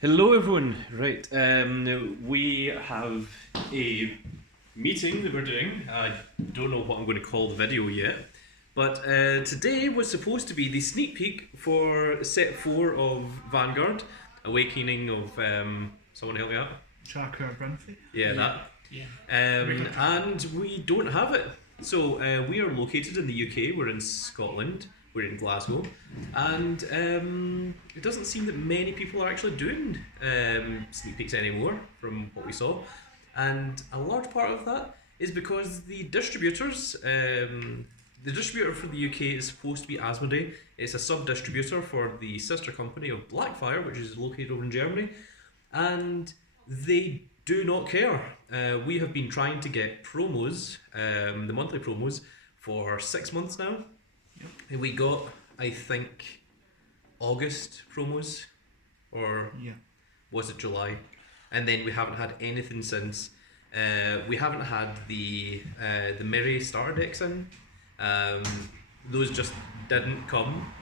Hello, everyone. Right, we have a meeting that we're doing. I don't know what I'm going to call the video yet, but today was supposed to be the sneak peek for set 4 of Vanguard, Awakening of someone help me out. Chakra Brunfy. Yeah, that. Yeah. And we don't have it. So we are located in the UK. We're in Scotland. We're in Glasgow, and it doesn't seem that many people are actually doing sneak peeks anymore, from what we saw. And a large part of that is because the distributors, the distributor for the UK is supposed to be Asmodee. It's a sub-distributor for the sister company of Blackfire, which is located over in Germany, and they do not care. We have been trying to get promos, the monthly promos, for 6 months now. And we got, I think, August promos, or was it July? And then we haven't had anything since. We haven't had the Merry starter decks in. Those just didn't come.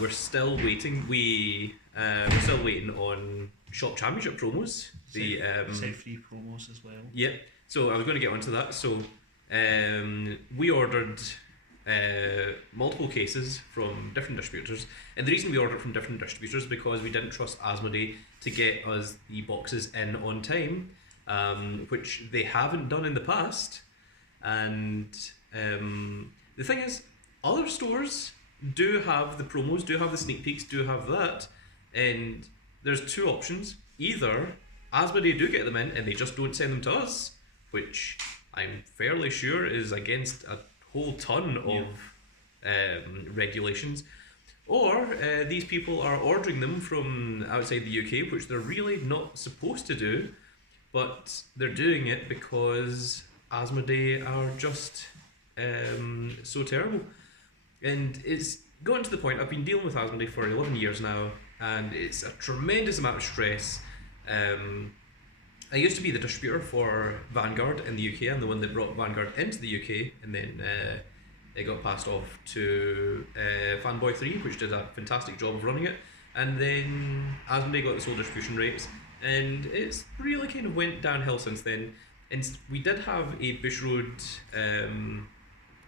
We're still waiting. We're still waiting on Shop Championship promos. The Set free promos as well. Yeah. So I was going to get onto that. So we ordered multiple cases from different distributors, and the reason we ordered from different distributors is because we didn't trust Asmodee to get us the boxes in on time, which they haven't done in the past. And the thing is, other stores do have the promos, do have the sneak peeks, do have that, and there's two options. Either Asmodee do get them in and they just don't send them to us, which I'm fairly sure is against a whole ton of regulations, or these people are ordering them from outside the UK, which they're really not supposed to do, but they're doing it because Asmodee are just so terrible. And it's gotten to the point, I've been dealing with Asmodee for 11 years now, and it's a tremendous amount of stress. I used to be the distributor for Vanguard in the UK. I'm the one that brought Vanguard into the UK, and then it got passed off to Fanboy 3, which did a fantastic job of running it. And then Asmodee got the sole distribution rights, and it's really kind of went downhill since then. And we did have a Bushrod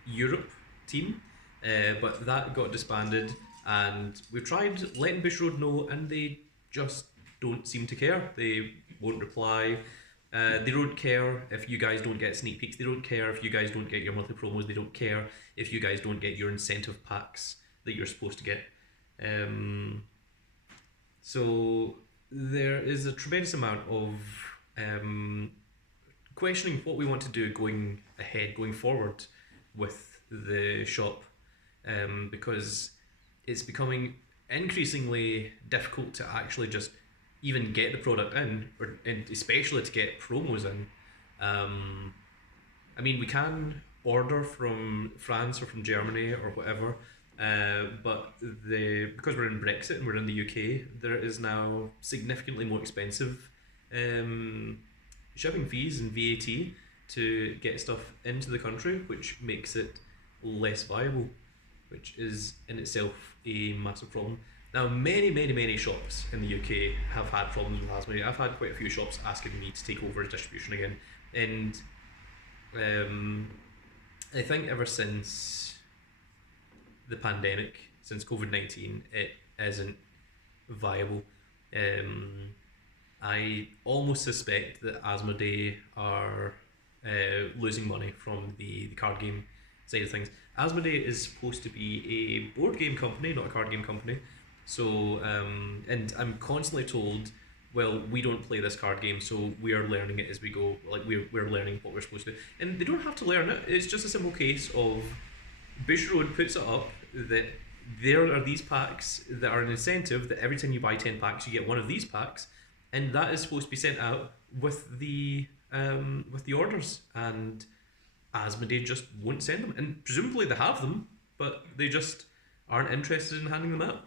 Europe team, but that got disbanded, and we've tried letting Bushrod know, and they just don't seem to care. They won't reply. They don't care if you guys don't get sneak peeks. They don't care if you guys don't get your monthly promos. They don't care if you guys don't get your incentive packs that you're supposed to get. So there is a tremendous amount of questioning what we want to do going ahead, going forward with the shop, because it's becoming increasingly difficult to actually just even get the product in, and especially to get promos in. I mean, we can order from France or from Germany or whatever, but because we're in Brexit and we're in the UK, there is now significantly more expensive shipping fees and VAT to get stuff into the country, which makes it less viable, which is in itself a massive problem. Now, many shops in the UK have had problems with Asmodee. I've had quite a few shops asking me to take over distribution again, and I think ever since the pandemic, since COVID-19, it isn't viable. I almost suspect that Asmodee are losing money from the card game side of things. Asmodee is supposed to be a board game company, not a card game company. So, and I'm constantly told, well, we don't play this card game, so we are learning it as we go. Like, we're learning what we're supposed to do. And they don't have to learn it. It's just a simple case of Bushrod puts it up that there are these packs that are an incentive that every time you buy 10 packs, you get one of these packs, and that is supposed to be sent out with the orders. And Asmodee just won't send them. And presumably they have them, but they just aren't interested in handing them out.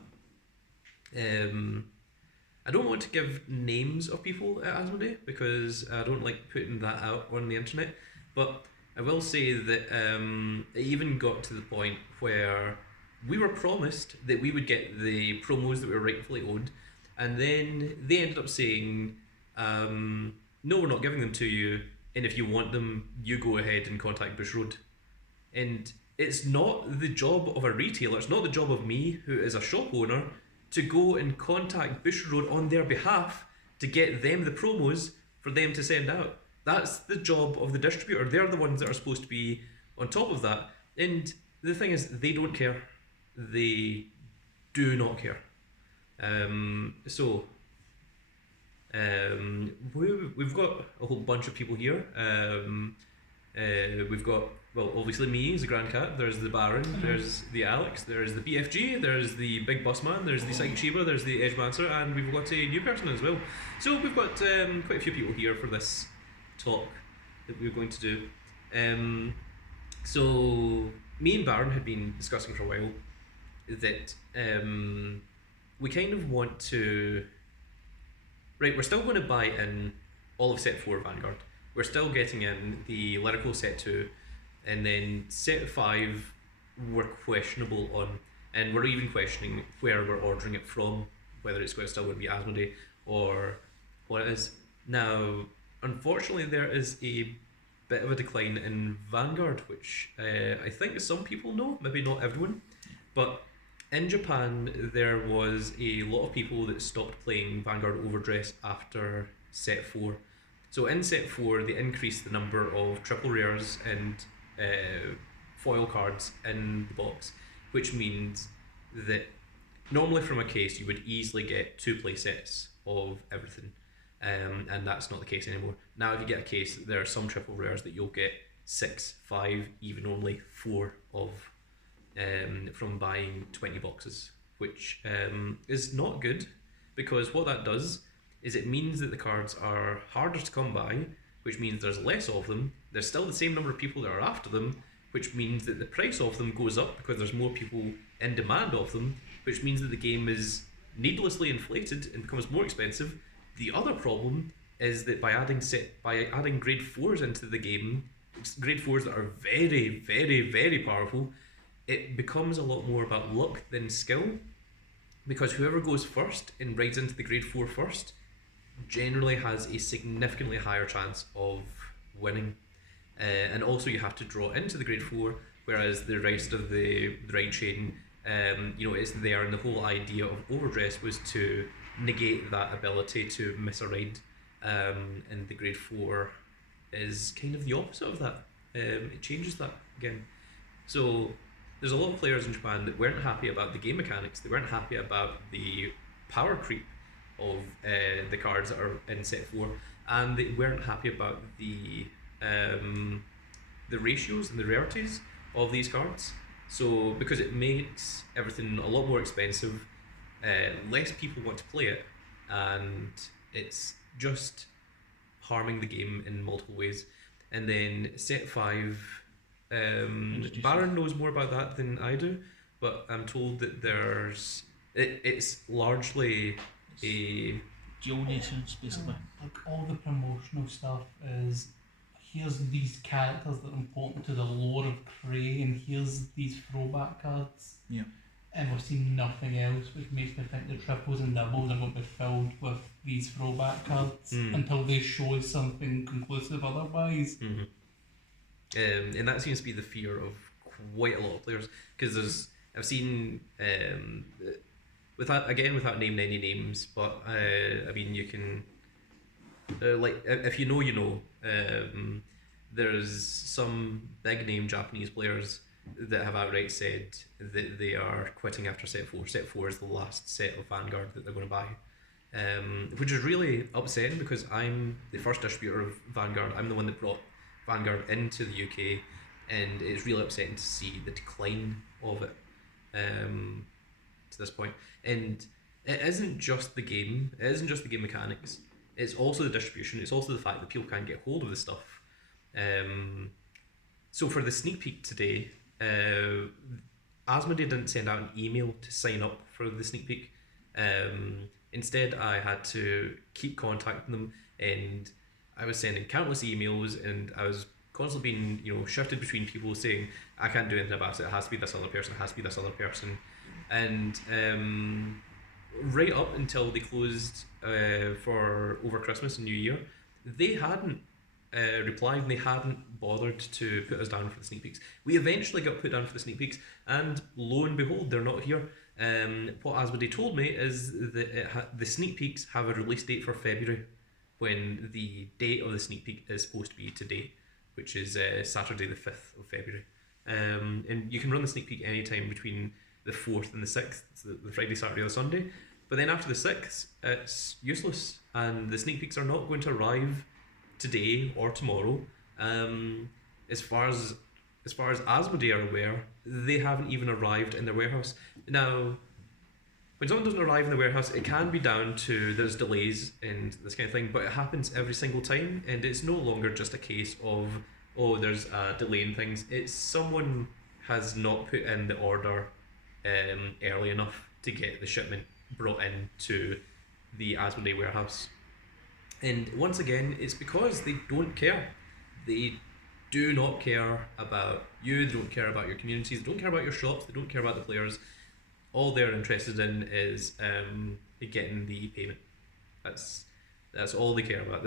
I don't want to give names of people at Asmodee because I don't like putting that out on the internet, but I will say that it even got to the point where we were promised that we would get the promos that we were rightfully owed, and then they ended up saying, no, we're not giving them to you, and if you want them, you go ahead and contact Bush Road. And it's not the job of a retailer, it's not the job of me, who is a shop owner, to go and contact Bush Road on their behalf to get them the promos for them to send out. That's the job of the distributor. They're the ones that are supposed to be on top of that. And the thing is, they don't care. They do not care. We've got a whole bunch of people here. We've got, well, obviously me as the Grand Cat, there's the Baron, there's the Alex, there's the BFG, there's the Big Boss Man, there's the Psychic Shiba, there's the Edgemancer, and we've got a new person as well. So we've got quite a few people here for this talk that we're going to do. So me and Baron had been discussing for a while that we kind of want to... Right, we're still going to buy in all of set 4 Vanguard. We're still getting in the Lyrical set 2, and then set 5 we're questionable on, and we're even questioning where we're ordering it from, whether it's still going to be Asmodee or what it is. Now, unfortunately, there is a bit of a decline in Vanguard, which I think some people know, maybe not everyone, but in Japan there was a lot of people that stopped playing Vanguard Overdress after set 4. So in set 4 they increased the number of triple rares and foil cards in the box, which means that normally from a case you would easily get 2 play sets of everything, and that's not the case anymore. Now if you get a case, there are some triple rares that you'll get 6, 5, even only 4 of from buying 20 boxes, which is not good, because what that does is it means that the cards are harder to come by, which means there's less of them. There's still the same number of people that are after them, which means that the price of them goes up because there's more people in demand of them, which means that the game is needlessly inflated and becomes more expensive. The other problem is that by adding grade 4s into the game, grade 4s that are very, very, very powerful, it becomes a lot more about luck than skill, because whoever goes first and rides into the grade 4 first generally has a significantly higher chance of winning. And also you have to draw into the grade 4, whereas the rest of the ride chain, it's there, and the whole idea of Overdress was to negate that ability to miss a ride, and the grade 4 is kind of the opposite of that. It changes that again. So there's a lot of players in Japan that weren't happy about the game mechanics. They weren't happy about the power creep of the cards that are in set 4, and they weren't happy about the ratios and the rarities of these cards. So because it makes everything a lot more expensive, less people want to play it, and it's just harming the game in multiple ways. And then set 5, Baron knows more about that than I do, but I'm told that it's largely a donations, basically. Like all the promotional stuff is, here's these characters that are important to the lore of Cray, and here's these throwback cards. Yeah. And we've seen nothing else, which makes me think the triples and doubles are going to be filled with these throwback cards until they show us something conclusive otherwise. Mm-hmm. And that seems to be the fear of quite a lot of players, because I've seen without naming any names, but I mean, you can if you know, there's some big name Japanese players that have outright said that they are quitting after set 4. Set 4 is the last set of Vanguard that they're going to buy, which is really upsetting, because I'm the first distributor of Vanguard. I'm the one that brought Vanguard into the UK, and it's really upsetting to see the decline of it to this point. And it isn't just the game, mechanics, it's also the distribution, it's also the fact that people can't get hold of the stuff. So for the sneak peek today, Asmodee didn't send out an email to sign up for the sneak peek. Instead, I had to keep contacting them, and I was sending countless emails, and I was constantly being shifted between people saying, I can't do anything about it, it has to be this other person, and right up until they closed for over Christmas and New Year, they hadn't replied and they hadn't bothered to put us down for the sneak peeks. We eventually got put down for the sneak peeks, and lo and behold, they're not here. What Asmodee told me is that the sneak peeks have a release date for February, when the date of the sneak peek is supposed to be today, which is Saturday the 5th of February. And you can run the sneak peek anytime between the 4th and the 6th, so the Friday, Saturday or Sunday. But then after the 6th, it's useless, and the sneak peeks are not going to arrive today or tomorrow. As far as Asmodee are aware, they haven't even arrived in their warehouse. Now, when something doesn't arrive in the warehouse, it can be down to there's delays and this kind of thing, but it happens every single time, and it's no longer just a case of, oh, there's a delay in things. It's someone has not put in the order early enough to get the shipment brought in to the Asmodee warehouse. And once again, it's because they don't care. They do not care about you, they don't care about your communities, they don't care about your shops, they don't care about the players. All they're interested in is getting the payment. That's all they care about.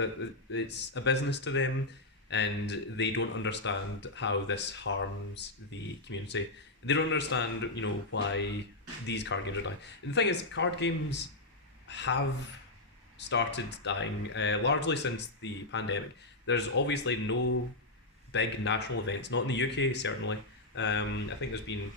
It's a business to them, and they don't understand how this harms the community. They don't understand, why these card games are dying. And the thing is, card games have started dying largely since the pandemic. There's obviously no big national events, not in the UK certainly. I think there's been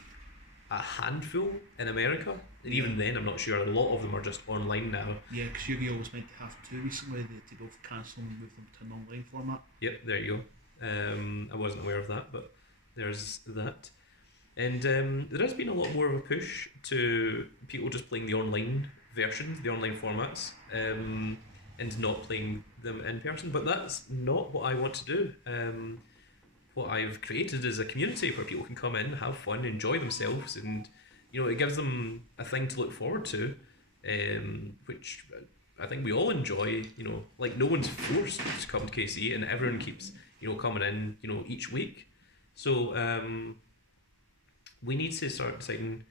a handful in America, and even then I'm not sure. A lot of them are just online now. Yeah, because Yu-Gi-Oh was meant to have two recently. They had to both cancel and move them to an online format. Yep, there you go. I wasn't aware of that, but there's that. And there has been a lot more of a push to people just playing the online versions, the online formats, and not playing them in person. But that's not what I want to do. What I've created is a community where people can come in, have fun, enjoy themselves, and it gives them a thing to look forward to, which I think we all enjoy. Like no one's forced to come to KC, and everyone keeps coming in each week. So we need to start deciding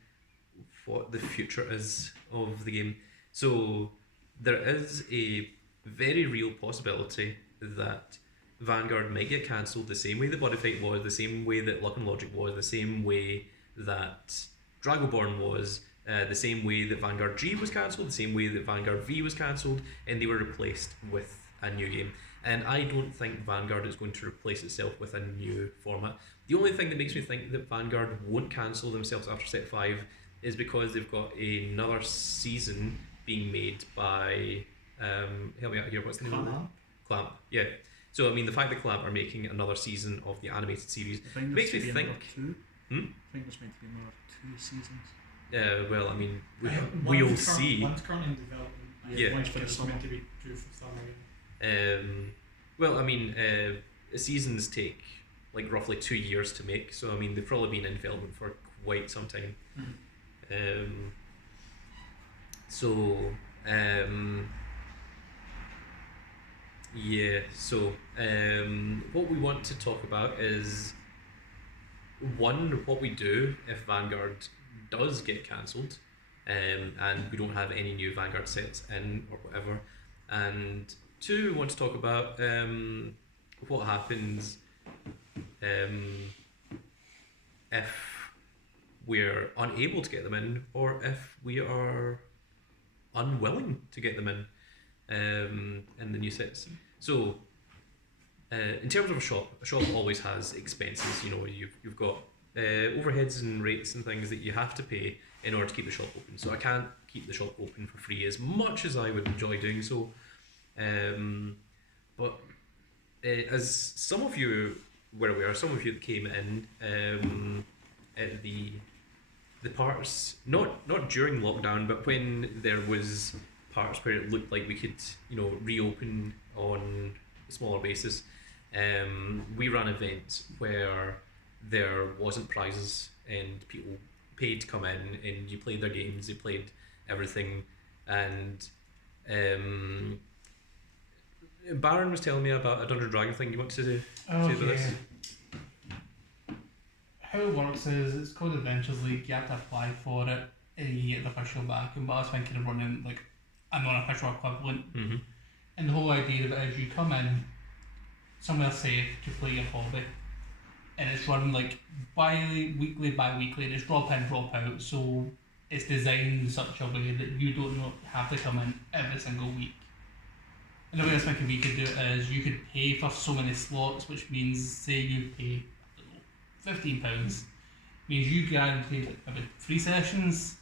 what the future is of the game. So there is a very real possibility that Vanguard might get cancelled the same way that Body Fight was, the same way that Luck and Logic was, the same way that Dragonborn was, the same way that Vanguard G was cancelled, the same way that Vanguard V was cancelled, and they were replaced with a new game. And I don't think Vanguard is going to replace itself with a new format. The only thing that makes me think that Vanguard won't cancel themselves after Set 5 is because they've got another season being made by help me out here, what's the name of it? Clamp, yeah. So I mean, the fact that Clamp are making another season of the animated series makes me think. I think there's meant to be another 2 seasons. Well, I mean, we'll see. One's currently in development. Yeah. One's meant to be due for summer. Well, I mean, seasons take like roughly 2 years to make, so I mean they've probably been in development for quite some time. Yeah, so what we want to talk about is one, what we do if Vanguard does get cancelled, and we don't have any new Vanguard sets in or whatever, and two, we want to talk about what happens if we're unable to get them in, or if we are unwilling to get them in the new sets. So in terms of a shop always has expenses. You've got overheads and rates and things that you have to pay in order to keep the shop open. So I can't keep the shop open for free as much as I would enjoy doing so. But as some of you were aware, some of you that came in at the parts, not during lockdown, but when there was parts where it looked like we could reopen on a smaller basis, we ran events where there wasn't prizes and people paid to come in and you played their games, they played everything, and Baron was telling me about a Dungeon Dragon thing. You want to say about this? How it works is it's called Adventures League. You have to apply for it, and you get the official backing, but I was thinking of running like a non-official equivalent. Mm-hmm. And the whole idea of it is you come in somewhere safe to play your hobby, and it's run like bi-weekly, and it's drop in, drop out, so it's designed in such a way that you don't have to come in every single week. And the way I was thinking we could do it is you could pay for so many slots, which means say you pay, I don't know, £15, means you guarantee like maybe 3 sessions,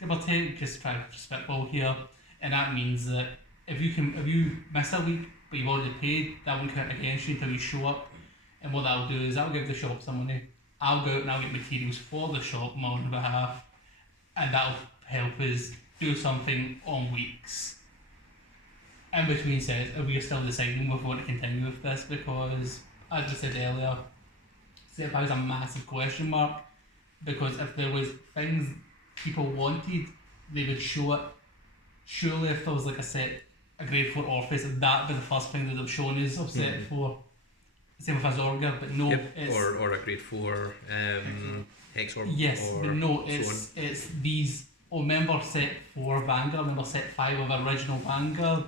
give or take, just try to spitball here, and that means that if you miss a week but you've already paid, that won't count against you until you show up. And what that'll do is that'll give the shop some money. I'll go out and I'll get materials for the shop on my own behalf, and that'll help us do something on weeks. In between sets, we are still deciding if we want to continue with this because, as I said earlier, set is a massive question mark, because if there was things people wanted, they would show it. Surely if there was like a grade 4 Orpheus, that'd be the first thing that they've shown us of set 4. Same with a Zorga, but no, it's... Or a grade 4 Hex Orb. Yes, or but no, so it's these... Oh, remember set 4 Vanguard, remember set 5 of original Vanguard.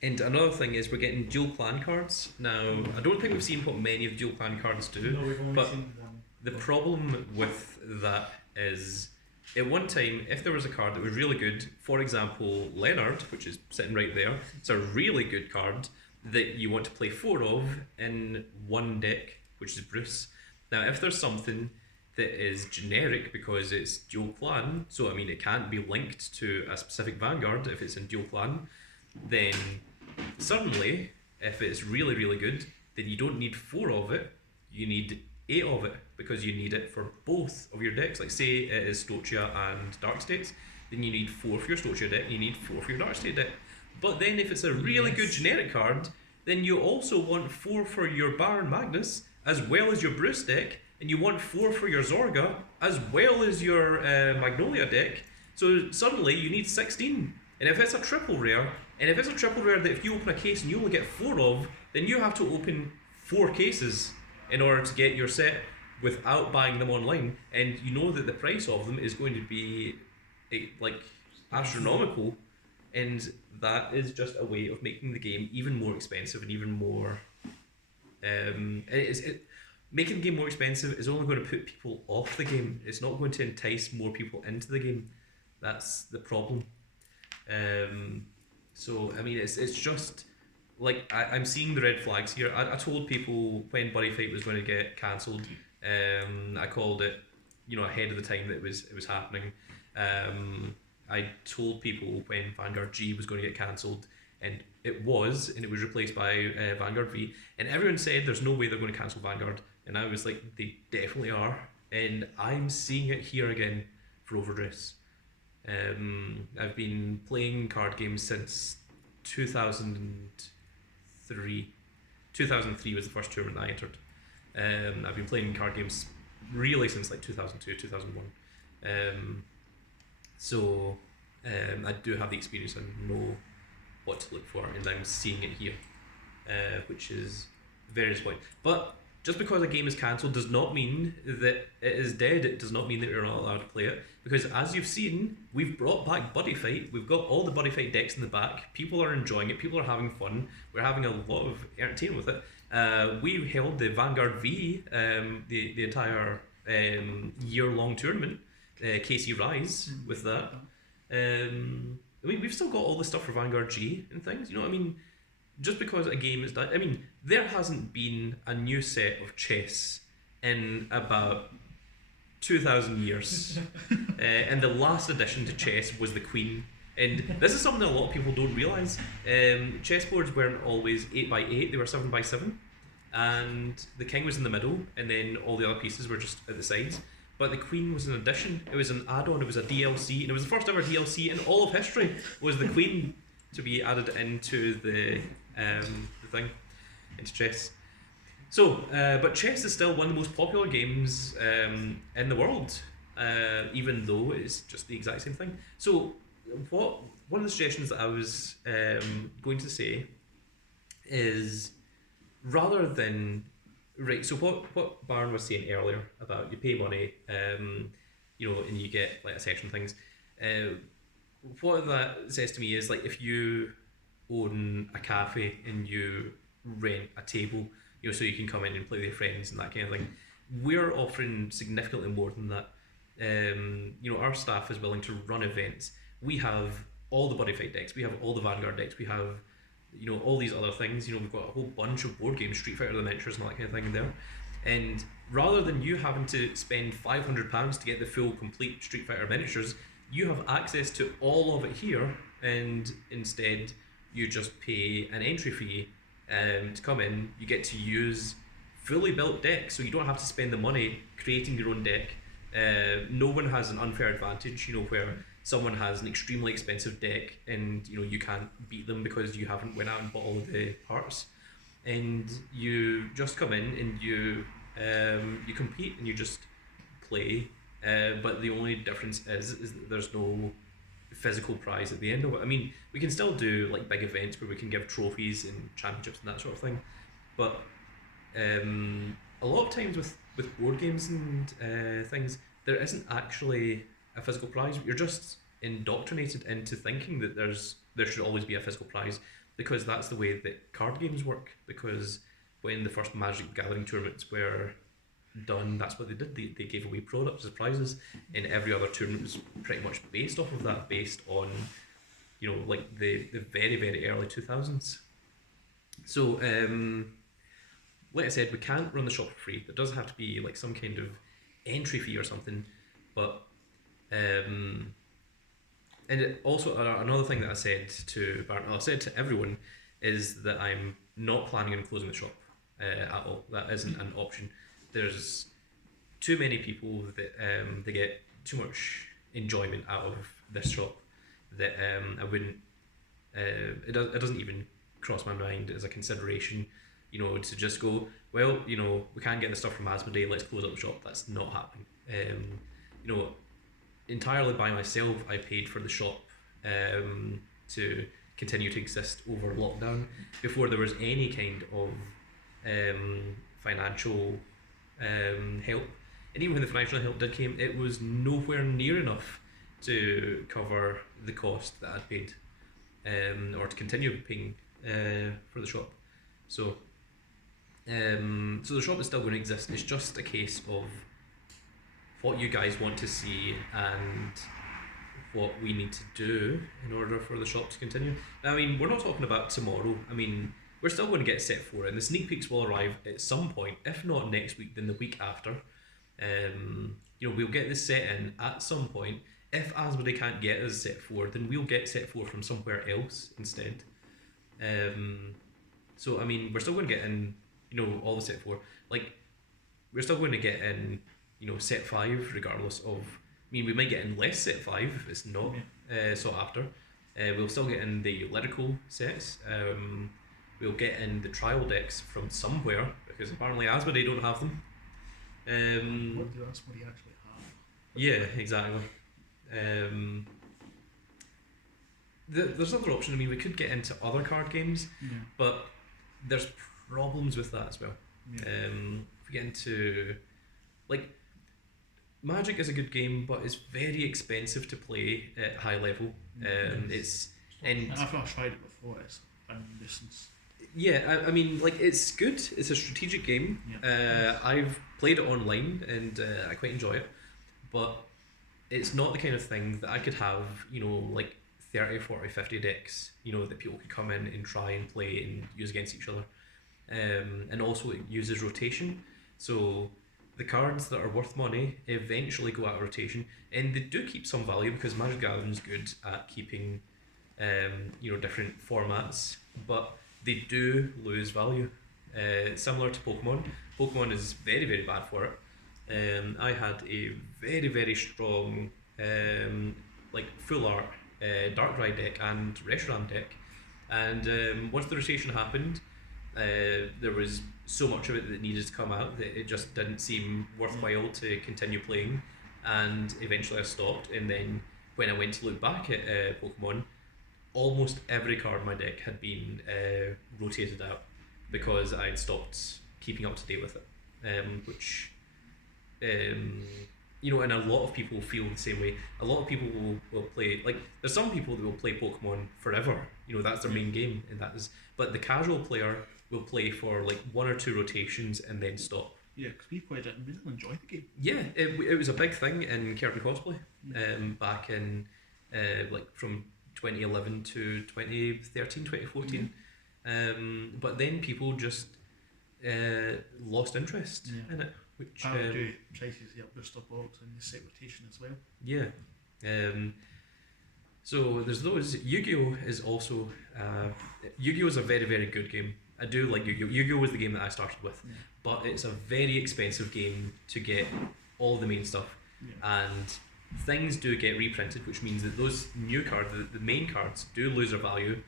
And another thing is we're getting dual clan cards. Now, I don't think we've seen what many of the dual clan cards do. No, we've only but seen one. the problem with that is, at one time, if there was a card that was really good, for example, Leonard, which is sitting right there, it's a really good card that you want to play 4 of in one deck, which is Bruce. Now, if there's something that is generic because it's dual clan, so I mean it can't be linked to a specific Vanguard if it's in dual clan, then suddenly, if it's really, really good, then you don't need 4 of it, you need 8 of it, because you need it for both of your decks. Like say it is Stochia and Dark States, then you need 4 for your Stochia deck, you need 4 for your Dark State deck. But then if it's a really good generic card, then you also want 4 for your Baron Magnus, as well as your Bruce deck, and you want 4 for your Zorga, as well as your Magnolia deck. So suddenly you need 16. And if it's a triple rare, that if you open a case and you only get 4 of, then you have to open 4 cases in order to get your set without buying them online. And you know that the price of them is going to be like astronomical, and that is just a way of making the game even more expensive and even more... making the game more expensive is only going to put people off the game. It's not going to entice more people into the game. That's the problem. So I mean, it's just like I'm seeing the red flags here. I told people when Buddy Fight was going to get cancelled. I called it, ahead of the time that it was happening. I told people when Vanguard G was going to get cancelled, and it was replaced by Vanguard V, and everyone said there's no way they're going to cancel Vanguard, and I was like, they definitely are, and I'm seeing it here again for Overdress. I've been playing card games since 2003. 2003 was the first tournament I entered. I've been playing card games really since like 2002, 2001. So I do have the experience and know what to look for, and I'm seeing it here, which is very disappointing. But just because a game is cancelled does not mean that it is dead. It does not mean that we're not allowed to play it, because as you've seen, we've brought back Buddy Fight. We've got all the Buddy Fight decks in the back. People are enjoying it. People are having fun. We're having a lot of entertainment with it. We held the Vanguard V, the entire year-long tournament, KC Rise, with that. I mean, we've still got all the stuff for Vanguard G and things. I mean, just because a game is done, I mean, there hasn't been a new set of chess in about 2,000 years. And the last addition to chess was the Queen. And this is something that a lot of people don't realise. Chessboards weren't always 8x8, they were 7x7. And the King was in the middle, and then all the other pieces were just at the sides. But the Queen was an addition, it was an add-on, it was a DLC, and it was the first ever DLC in all of history, was the Queen to be added into the thing, into chess. So, but chess is still one of the most popular games in the world, even though it's just the exact same thing. So, one of the suggestions that I was going to say is, rather than... Right, so what Baron was saying earlier about you pay money, and you get like a section of things. What that says to me is like if you own a cafe and you rent a table, so you can come in and play with your friends and that kind of thing. We're offering significantly more than that. Our staff is willing to run events. We have all the Buddy Fight decks, we have all the Vanguard decks, we have all these other things. We've got a whole bunch of board games, Street Fighter, the miniatures and all that kind of thing in there. And rather than you having to spend £500 to get the full complete Street Fighter miniatures, you have access to all of it here, and instead you just pay an entry fee to come in. You get to use fully built decks, so you don't have to spend the money creating your own deck. No one has an unfair advantage, where someone has an extremely expensive deck and you can't beat them because you haven't went out and bought all the parts. And you just come in and you compete and you just play. But the only difference is that there's no physical prize at the end of it. I mean, we can still do like big events where we can give trophies and championships and that sort of thing, but a lot of times with board games and things, there isn't actually a physical prize. You're just indoctrinated into thinking that there should always be a physical prize, because that's the way that card games work. Because when the first Magic the Gathering tournaments were done, that's what they did. They gave away products as prizes, and every other tournament was pretty much based off of that, based on like the very, very early 2000s. So like I said, we can't run the shop for free. There does have to be like some kind of entry fee or something. But and also another thing that I said to everyone is that I'm not planning on closing the shop at all. That isn't an option. There's too many people that they get too much enjoyment out of this shop that I wouldn't. It doesn't even cross my mind as a consideration, to just go, well, we can't get the stuff from Asmodee, let's close up the shop. That's not happening. Entirely by myself, I paid for the shop to continue to exist over lockdown before there was any kind of financial help. And even when the financial help did come, it was nowhere near enough to cover the cost that I'd paid, or to continue paying for the shop. So the shop is still going to exist. It's just a case of what you guys want to see and what we need to do in order for the shop to continue. I mean, we're not talking about tomorrow. I mean, we're still going to get set 4, and the sneak peeks will arrive at some point, if not next week, then the week after. We'll get this set in at some point. If Asmodee can't get us set 4, then we'll get set 4 from somewhere else instead. So I mean, we're still going to get in, all the set 4. Like, we're still going to get in, set 5 regardless of. I mean, we might get in less set 5 if it's not sought after. We'll still get in the lyrical sets. We'll get in the trial decks from somewhere, because apparently Asmodee don't have them. What do Asmodee actually have? Yeah, exactly. There's another option. I mean, we could get into other card games, but there's problems with that as well. Yeah. If we get into, like, Magic is a good game, but it's very expensive to play at high level. And I've not tried it before. It's a nuisance. Yeah, I mean, like, it's good. It's a strategic game. Yeah. I've played it online and I quite enjoy it, but it's not the kind of thing that I could have, like 30, 40, 50 decks, that people could come in and try and play and use against each other. And also it uses rotation. So the cards that are worth money eventually go out of rotation, and they do keep some value because Magic the Gathering is good at keeping different formats, but they do lose value. Similar to Pokemon. Pokemon is very, very bad for it. I had a very, very strong full art Darkrai deck and Reshiram deck, and once the rotation happened, there was so much of it that needed to come out that it just didn't seem worthwhile to continue playing, and eventually I stopped. And then when I went to look back at Pokemon, almost every card in my deck had been rotated out because I'd stopped keeping up to date with it, which and a lot of people feel the same way. A lot of people will play, like, there's some people that will play Pokemon forever. That's their main game, and but the casual player will play for like 1 or 2 rotations and then stop. Yeah, because we played it and we really enjoyed the game. Yeah, it was a big thing in Kerpen Cosplay, back in like from 2011 to 2013, 2014. But then people just lost interest in it, which do prices the booster box and the set rotation as well. Yeah. So there's those. Yu-Gi-Oh is also Yu-Gi-Oh is a very, very good game. I do like Yu-Gi-Oh. Yu-Gi-Oh was the game that I started with, but it's a very expensive game to get all the main stuff, and things do get reprinted, which means that those new cards, the main cards, do lose their value,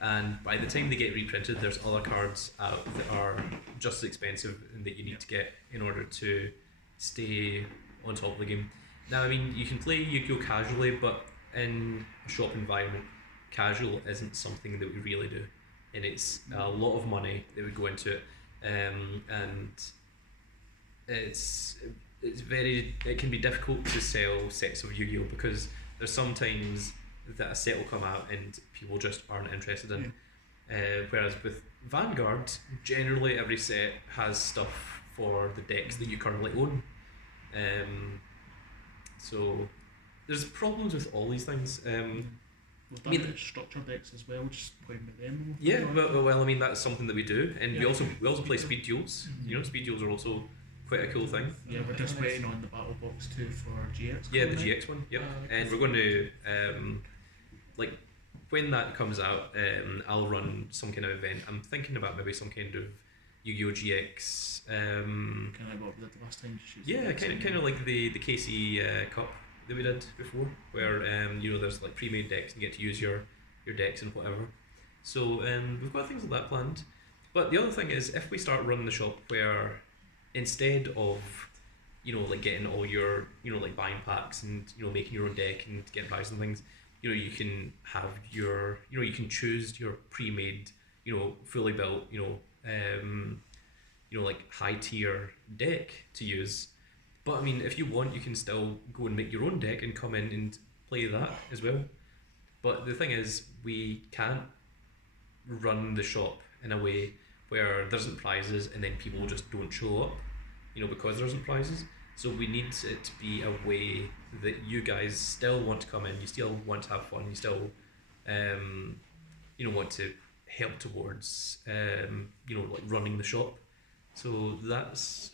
and by the time they get reprinted, there's other cards out that are just as expensive and that you need to get in order to stay on top of the game. Now, I mean, you can play Yu-Gi-Oh casually, but in a shop environment, casual isn't something that we really do, and it's a lot of money that would go into it, and it can be difficult to sell sets of Yu-Gi-Oh because there's sometimes that a set will come out and people just aren't interested in. Whereas with Vanguard, generally every set has stuff for the decks that you currently own. So there's problems with all these things. We've done structure decks as well, just playing with them. Yeah, well, I mean, that's something that we do, and we also play speed duels. Speed duels are also quite a cool thing. Yeah, we're just waiting on the battle box too for GX. Yeah, the GX one. Yep, and we're going to like when that comes out, I'll run some kind of event. I'm thinking about maybe some kind of Yu-Gi-Oh GX. Kind of what we did last time. Yeah, kind of like the KC Cup that we did before, where there's like pre-made decks and you get to use your decks and whatever. So we've got things like that planned. But the other thing is, if we start running the shop where instead of like getting all your like buying packs and making your own deck and getting packs and things, you can have your you can choose your pre-made fully built like high tier deck to use. But I mean, if you want, you can still go and make your own deck and come in and play that as well. But the thing is, we can't run the shop in a way where there isn't prizes and then people just don't show up, because there isn't prizes. So we need it to be a way that you guys still want to come in, you still want to have fun, you still, want to help towards, like running the shop. So that's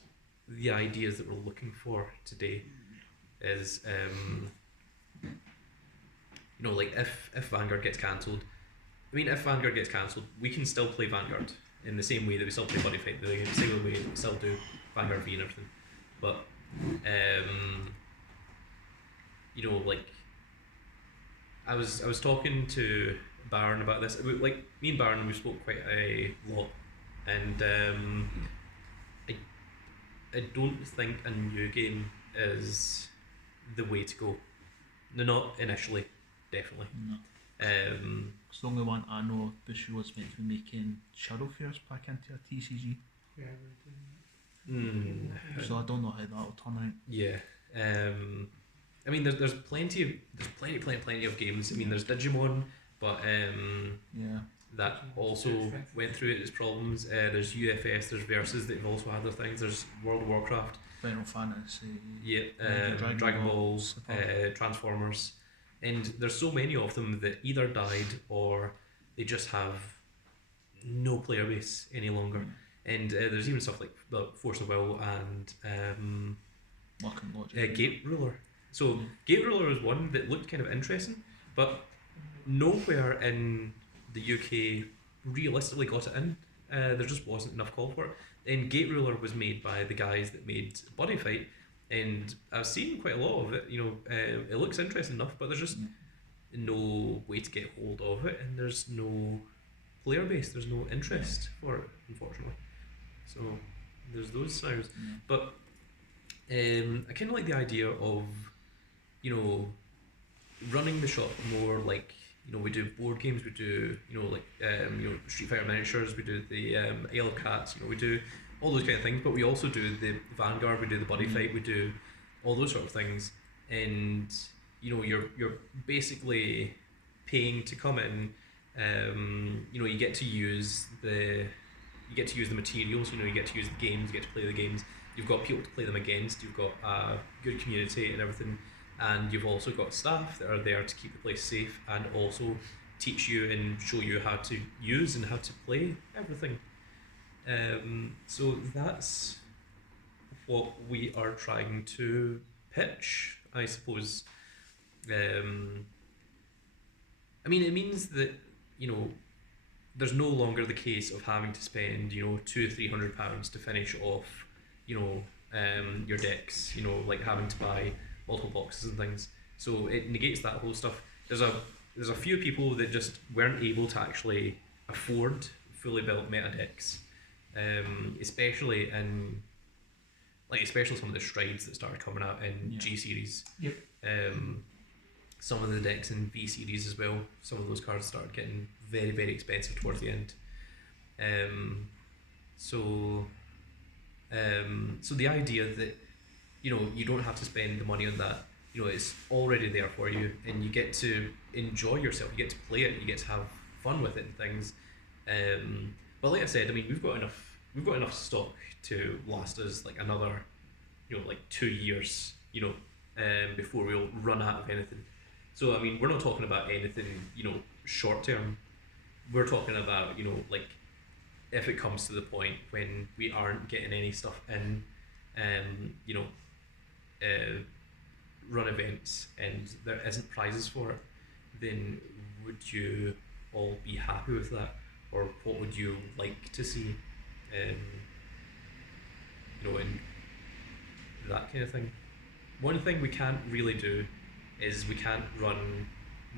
the ideas that we're looking for today. Is like if Vanguard gets cancelled, if Vanguard gets cancelled, we can still play Vanguard in the same way that we still play Buddy Fight, the same way we still do Vanguard V and everything. But like I was talking to Baron about this. Like me and Baron, we spoke quite a lot, and I don't think a new game is the way to go. No, not initially, definitely. No. It's the only one I know Bushy was meant to be making Shadowfares back into a TCG. Yeah, we're doing that. So I don't know how that'll turn out. Yeah. There's plenty of games. There's Digimon, but that also went through its problems. There's UFS, there's Versus that have also had their things. There's World of Warcraft, Final Fantasy, Dragon Balls, Transformers, and there's so many of them that either died or they just have no player base any longer. And there's even stuff like Force of Will and Gate Ruler. So Gate Ruler was one that looked kind of interesting, but nowhere in the UK realistically got it in. There just wasn't enough call for it. And Gate Ruler was made by the guys that made Buddy Fight, and I've seen quite a lot of it. It looks interesting enough, but there's just no way to get hold of it, and there's no player base, there's no interest for it, unfortunately. So there's those sides. But I kind of like the idea of running the shop more like we do board games, we do Street Fighter miniatures, we do the Isle of Cats, we do all those kind of things, but we also do the Vanguard, we do the Buddy Fight, we do all those sort of things, and you're basically paying to come in. You get to use the materials. You get to use the games. You get to play the games. You've got people to play them against. You've got a good community and everything, and you've also got staff that are there to keep the place safe and also teach you and show you how to use and how to play everything. So that's what we are trying to pitch, I suppose. It means that there's no longer the case of having to spend £200-300 to finish off your decks, like having to buy multiple boxes and things. So it negates that whole stuff. There's a few people that just weren't able to actually afford fully built meta decks, especially some of the strides that started coming out in G series. Yep. Some of the decks in V series as well. Some of those cards started getting very, very expensive towards the end. So the idea that you don't have to spend the money on that. It's already there for you, and you get to enjoy yourself. You get to play it. You get to have fun with it and things. But like I said, we've got enough stock to last us like another, 2 years. Before we'll run out of anything. So we're not talking about anything short term. We're talking about like if it comes to the point when we aren't getting any stuff in, run events and there isn't prizes for it, then would you all be happy with that, or what would you like to see, and that kind of thing. One thing we can't really do is we can't run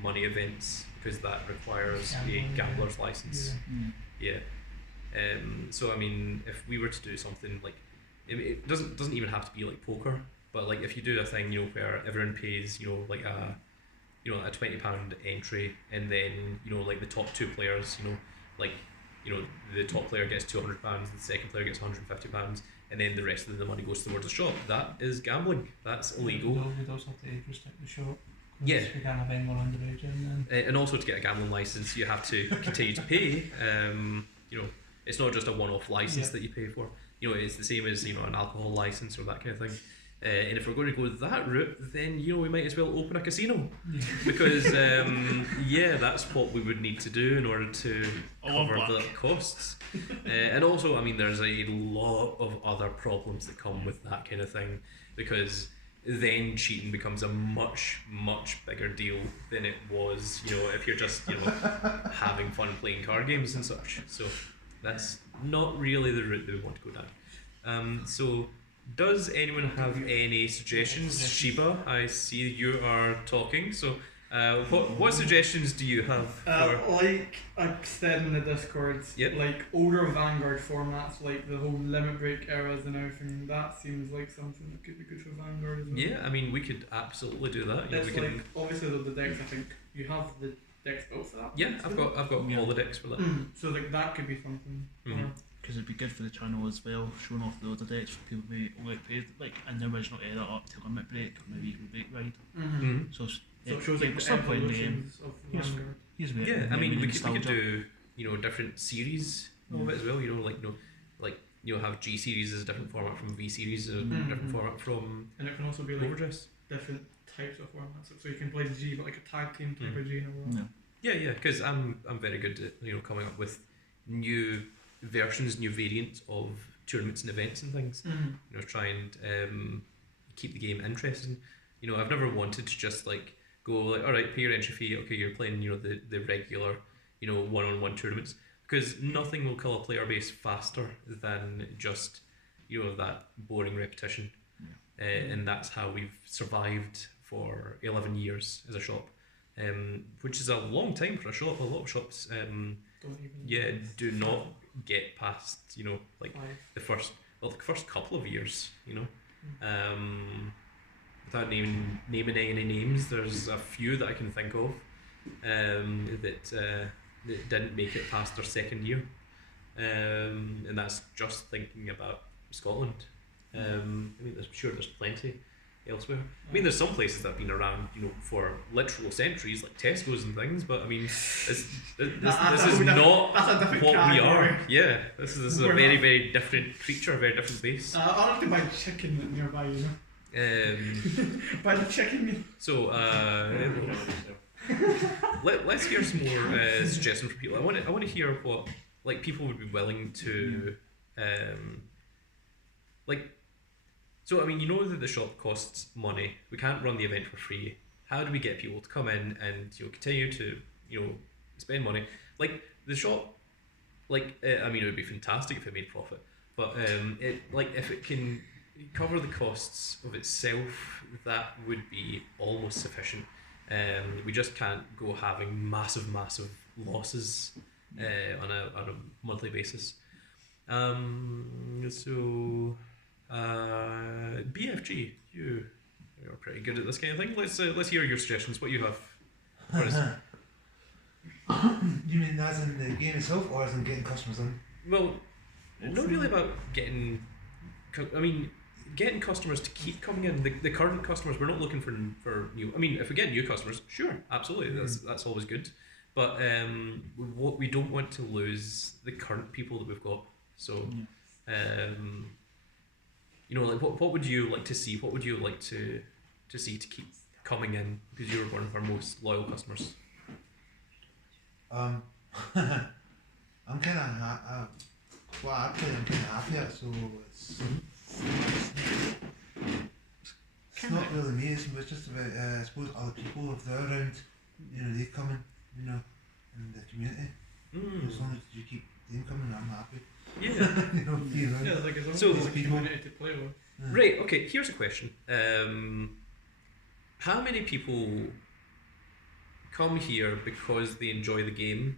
money events because that requires a gambler's license. Yeah. So if we were to do something like, it doesn't even have to be like poker, but like if you do a thing where everyone pays like a £20 entry, and then like the top two players the top player gets £200, the second player gets £150, and then the rest of the money goes towards the shop. That is gambling. That's illegal. We'd also have to age restrict the shop. Yeah. We can't have anyone underage in then. And also to get a gambling license, you have to continue to pay. It's not just a one-off license that you pay for. It's the same as an alcohol license or that kind of thing. And if we're going to go that route, then we might as well open a casino, because that's what we would need to do in order to cover the costs. And also, there's a lot of other problems that come with that kind of thing, because then cheating becomes a much bigger deal than it was if you're just having fun playing card games and such. So that's not really the route that we want to go down. So does anyone have any suggestions? Shiba, I see you are talking, so what suggestions do you have for... Like I said in the Discord, like older Vanguard formats, like the whole Limit Break eras and everything, that seems like something that could be good for Vanguard as well. Yeah, we could absolutely do that. It's obviously the decks, I think you have the decks built for that. Yeah, I've got all the decks for that. So like that could be something. Because it'd be good for the channel as well, showing off the other decks for people who only played like in the original era up to Limit Break or maybe Eagle Break Ride. So it shows like we're the still playing the game. evolutions of Vanguard. We could do different series of it as well. Have G series as a different format from V series, a different format from and it can also be like Overdress. different types of formats. So you can play G, but like a tag team type of G as well. Yeah, because I'm very good at coming up with new versions, new variants of tournaments and events and things. Try and keep the game interesting. I've never wanted to just like go like, all right, pay your entry fee. Okay, you're playing the regular one-on-one tournaments, because nothing will kill a player base faster than just that boring repetition. And that's how we've survived for 11 years as a shop, which is a long time for a shop. A lot of shops do not get past the first couple of years, without naming any names. There's a few that I can think of that didn't make it past their second year, and that's just thinking about Scotland. I'm sure there's plenty. elsewhere. I mean, there's some places that have been around, for literal centuries, like Tesco's and things. But I mean, this is not that's a different what we are. category. Yeah, this is a We're very not- very different creature, a very different base. I'll have to buy chicken nearby, Buy the chicken meat. So let's hear some more suggestions from people. I want to hear what people would be willing to So I mean, that the shop costs money. We can't run the event for free. How do we get people to come in and continue to spend money? Like the shop, I mean, it would be fantastic if it made profit, but if it can cover the costs of itself, that would be almost sufficient. We just can't go having massive losses on a monthly basis. BFG, you're pretty good at this kind of thing. Let's hear your suggestions. What you have? What is it? You mean as in the game itself, or as in getting customers in? Well, not really about getting. I mean, getting customers to keep coming in. The current customers, we're not looking for new. I mean, if we get new customers, sure, absolutely, that's always good. But what we don't want to lose the current people that we've got. So, what would you like to see? What would you like to see to keep coming in? Because you're one of our most loyal customers. I'm kind of I'm kind of happy at, so it's not really me. It's just about I suppose other people, if they're around, they come in, in the community. As long as you keep them coming, I'm happy. Yeah. Be around. Yeah, like as long as So- there's a community to play with. Right, okay, here's a question. How many people come here because they enjoy the game,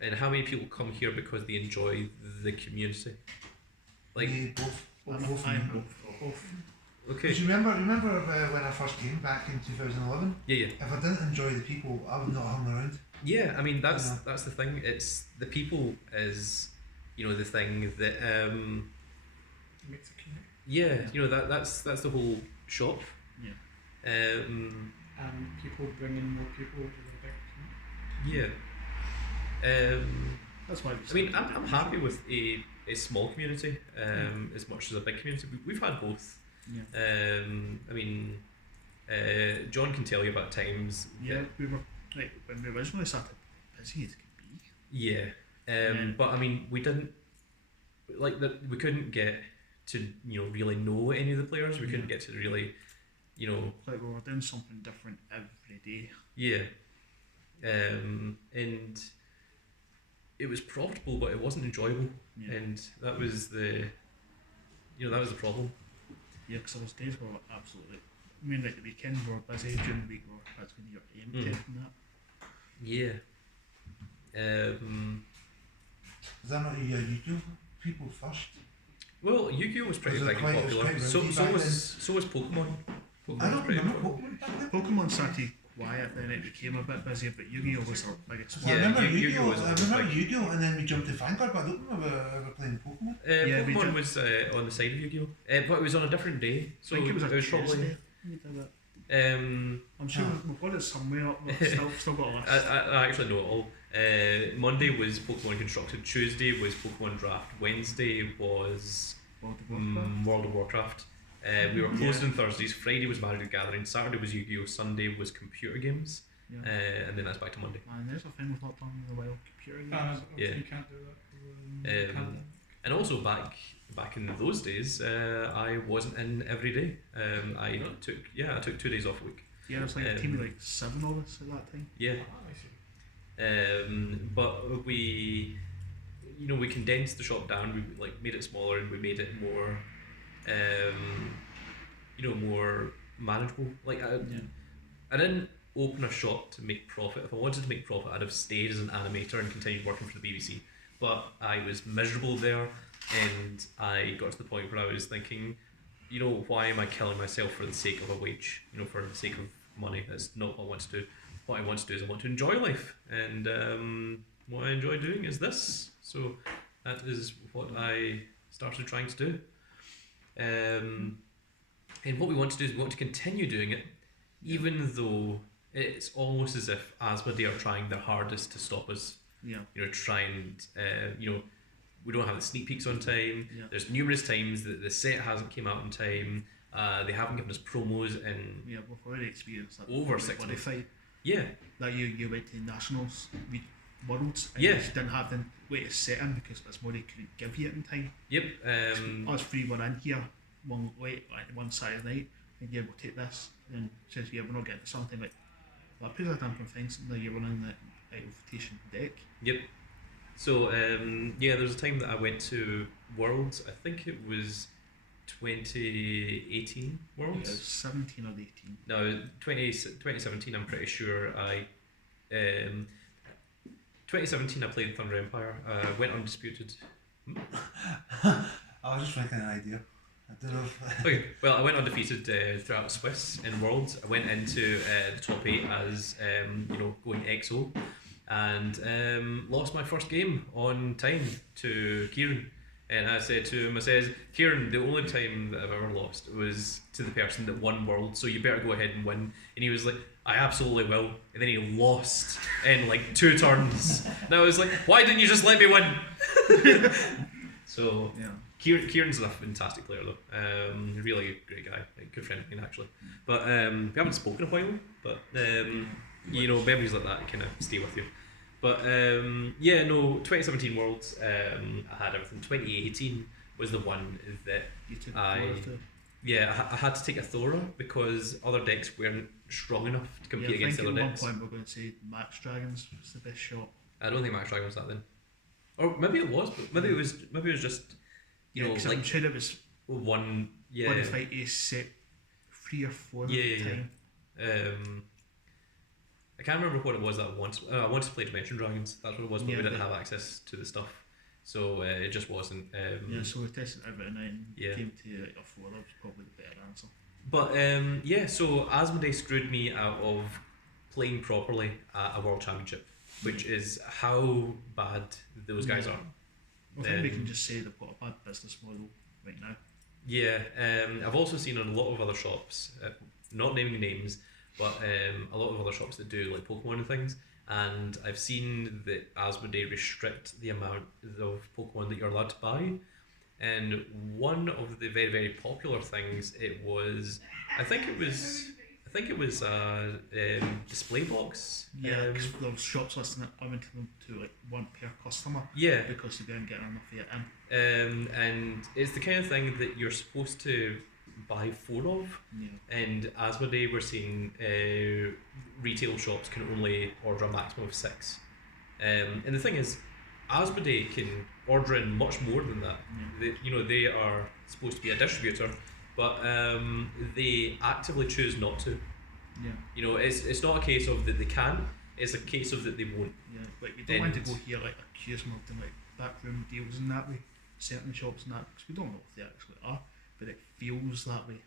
and how many people come here because they enjoy the community? Me, both. Both. Okay. Because remember when I first came back in 2011? Yeah. If I didn't enjoy the people, I would not hang around. Yeah, I mean that's the thing. It's the people is the thing that Makes a community. yeah, that's the whole shop. Yeah. And people bringing more people to the big community. Yeah. That's why. I mean, I'm happy with a small community as much as a big community. We've had both. Yeah. I mean, John can tell you about times. Yeah, we were when we originally started, busy as could be. Yeah. But I mean, we didn't we couldn't get to really know any of the players. We couldn't get to really Like we were doing something different every day. Yeah. And it was profitable, but it wasn't enjoyable, and that was the problem. Yeah, because there was days where we were absolutely. I mean, like the weekend we were busy, during the week we were practically empty and that. Yeah. Is that not your YouTube people first? Well, Yu-Gi-Oh was pretty Was it big and quite- it was popular. quite So rowdy so back was Pokemon. I don't pretty remember popular. Pokemon back then. Pokemon started quiet, then it became a bit busier, but Yu-Gi-Oh was our biggest Well, Yeah, I remember Yu-Gi-Oh Yu-Gi-Oh! was I always remember big. Yu-Gi-Oh! And then we jumped to Vanguard, but I don't remember ever playing Pokemon. Yeah, we Pokemon did. was on the side of Yu-Gi-Oh, but it was on a different day. So I think it was a probably. Tuesday. We did it. I'm sure we've got it somewhere. We've still got a list. I actually know it all. Monday was Pokemon Constructed. Tuesday was Pokemon Draft. Wednesday was World of Warcraft. We were closed on Thursdays. Friday was Magic the Gathering. Saturday was Yu-Gi-Oh. Sunday was computer games. Yeah. And then that's back to Monday. And there's a thing we've not done in a while. Computer games. Yeah. You can't do that. And also back in those days, I wasn't in every day. I took 2 days off a week. Yeah, there's like a team of like 7 of us at that time. Yeah. I see. But we condensed the shop down. We made it smaller, and we made it more, more manageable. I didn't open a shop to make profit. If I wanted to make profit, I'd have stayed as an animator and continued working for the BBC. But I was miserable there, and I got to the point where I was thinking, why am I killing myself for the sake of a wage? For the sake of money. That's not what I want to do. What I want to do is I want to enjoy life, and what I enjoy doing is this. So that is what I started trying to do. And what we want to do is we want to continue doing it, even though it's almost as if Asmodee are trying their hardest to stop us. Yeah. You know, try and we don't have the sneak peeks on time. Yeah. There's numerous times that the set hasn't came out on time. They haven't given us promos in we've already experienced that over 6 months. fight. Yeah. That you went to Nationals Worlds and Yeah. you just didn't have the way to set in because Asmodee couldn't give you it in time. Yep. Us three were in here one Saturday night and yeah, we'll take this, and says yeah, we're not getting something like that. Puts a damper on things, and then you're running the rotation deck. Yep. So there was a time that I went to Worlds. I think it was 2018 Worlds. Yeah, it was 17 or 18. No, 2017. I'm pretty sure I. 2017 I played Thunder Empire. Went undisputed. I was just thinking an idea. I don't know if... Okay, well, I went undefeated throughout Swiss in Worlds. I went into the top 8 as going EXO, and lost my first game on time to Kieran. And I said to him, Kieran, the only time that I've ever lost was to the person that won Worlds, so you better go ahead and win. And he was like, I absolutely will. And then he lost in like 2 turns. And I was like, why didn't you just let me win? So Yeah. Kieran's a fantastic player though. Really great guy, like, good friend of mine actually. But we haven't spoken in a while. But memories like that kind of stay with you. But 2017 Worlds, I had everything. 2018 was the one that You took I had to take a Thora because other decks weren't strong enough to compete against the other decks. At one point we're going to say Max Dragons was the best shot. I don't think Max Dragon was that then, or maybe it was, but maybe it was just I'm sure it was one fight is set 3 or 4 at the time. I can't remember what it was that I wanted. I wanted to play Dimension Dragons. That's what it was, but we didn't have access to the stuff, so it just wasn't. So we tested it out and came to a 4. That was probably the better answer. But so Asmodee screwed me out of playing properly at a World Championship, which is how bad those guys are. I think we can just say they've got a bad business model right now. Yeah, I've also seen in a lot of other shops, not naming names, but a lot of other shops that do like Pokemon and things, and I've seen that Asmodee restrict the amount of Pokemon that you're allowed to buy. And one of the very, very popular things, I think it was display box. Yeah, because those shops listing it, limiting them to like 1 per customer. Yeah. Because they weren't getting enough of it in. And it's the kind of thing that you're supposed to buy 4 of. Yeah. And Asmodee were saying retail shops can only order a maximum of 6. And the thing is, Asmodee can order in much more than that. Yeah. They are supposed to be a distributor, but they actively choose not to. Yeah. It's not a case of that they can, it's a case of that they won't. Yeah, like we don't want to go here like accuse them of doing like backroom deals in that way, certain shops and that, because we don't know if they actually are, but it feels that way.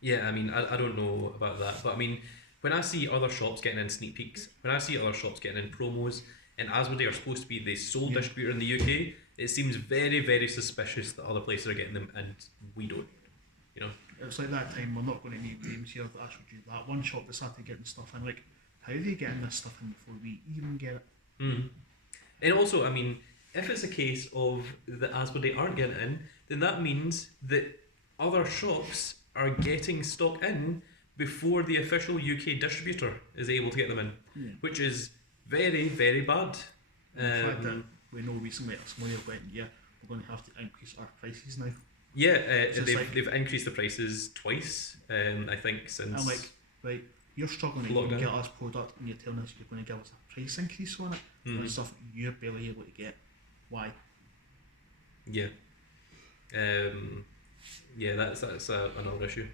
Yeah, I mean, I don't know about that, but I mean, when I see other shops getting in sneak peeks, when I see other shops getting in promos, and Asmodee are supposed to be the sole distributor in the UK, it seems very, very suspicious that other places are getting them and we don't. It's like that time, we're not going to need names here, but I showed you that one shop that started getting stuff in, like, how are they getting this stuff in before we even get it? Mm. And also, I mean, if it's a case of the Asmodee aren't getting it in, then that means that other shops are getting stock in before the official UK distributor is able to get them in, which is very, very bad. The fact that we know recently Asmodee went, we're going to have to increase our prices now. Yeah, they've increased the prices twice, I think, since... I'm like, right, you're struggling to even get us product and you're telling us you're going to give us a price increase on it for stuff you're barely able to get. Why? Yeah. That's another issue.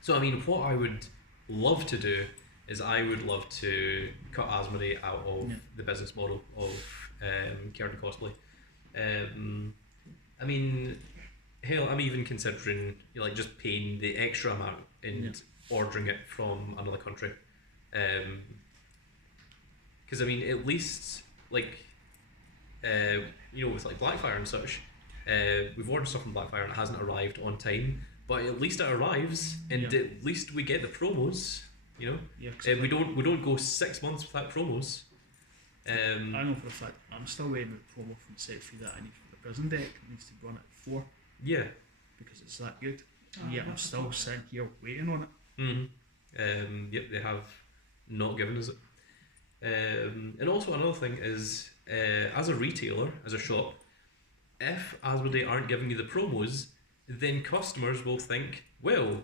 So I mean, what I would love to do is I would love to cut Asmodee out of the business model of Kieran Cosplay. I mean, hell, I'm even considering just paying the extra amount and ordering it from another country. Because I mean, at least with like Blackfire and such, we've ordered stuff from Blackfire and it hasn't arrived on time. but at least it arrives, and Yeah. at least we get the promos. You know, Yeah, 'cause we don't go 6 months without promos. I know for a fact I'm still waiting for the promo from set 3 that I need for the prison deck. It needs to be run at 4 Yeah. because it's that good. And yet I'm still sitting here waiting on it. Yep, they have not given us it. And also another thing is, as a retailer, as a shop, if Asmodee aren't giving you the promos, then customers will think, well,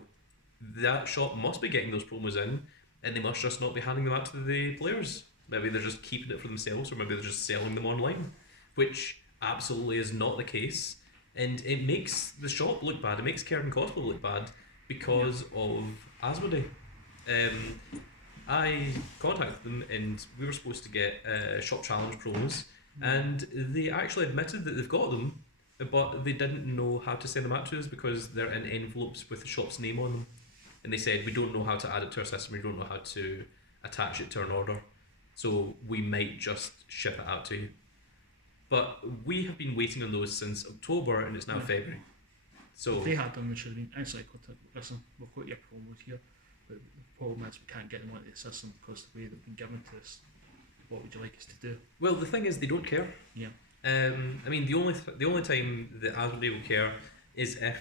that shop must be getting those promos in, and they must just not be handing them out to the players. Maybe they're just keeping it for themselves, or maybe they're just selling them online, which absolutely is not the case. And it makes the shop look bad. It makes Cairn Cosplay look bad because of Asmodee. I contacted them, and we were supposed to get shop challenge promos, and they actually admitted that they've got them, but they didn't know how to send them out to us because they're in envelopes with the shop's name on them. And they said, we don't know how to add it to our system, we don't know how to attach it to an order, so we might just ship it out to you. But we have been waiting on those since October, and it's now February. So if they had them, they should have been actually listen, we've got your promos here, but the problem is we can't get them onto the system because the way they've been given to us. What would you like us to do? Well, the thing is, they don't care. Yeah. I mean, the only time that Asmodee will care is if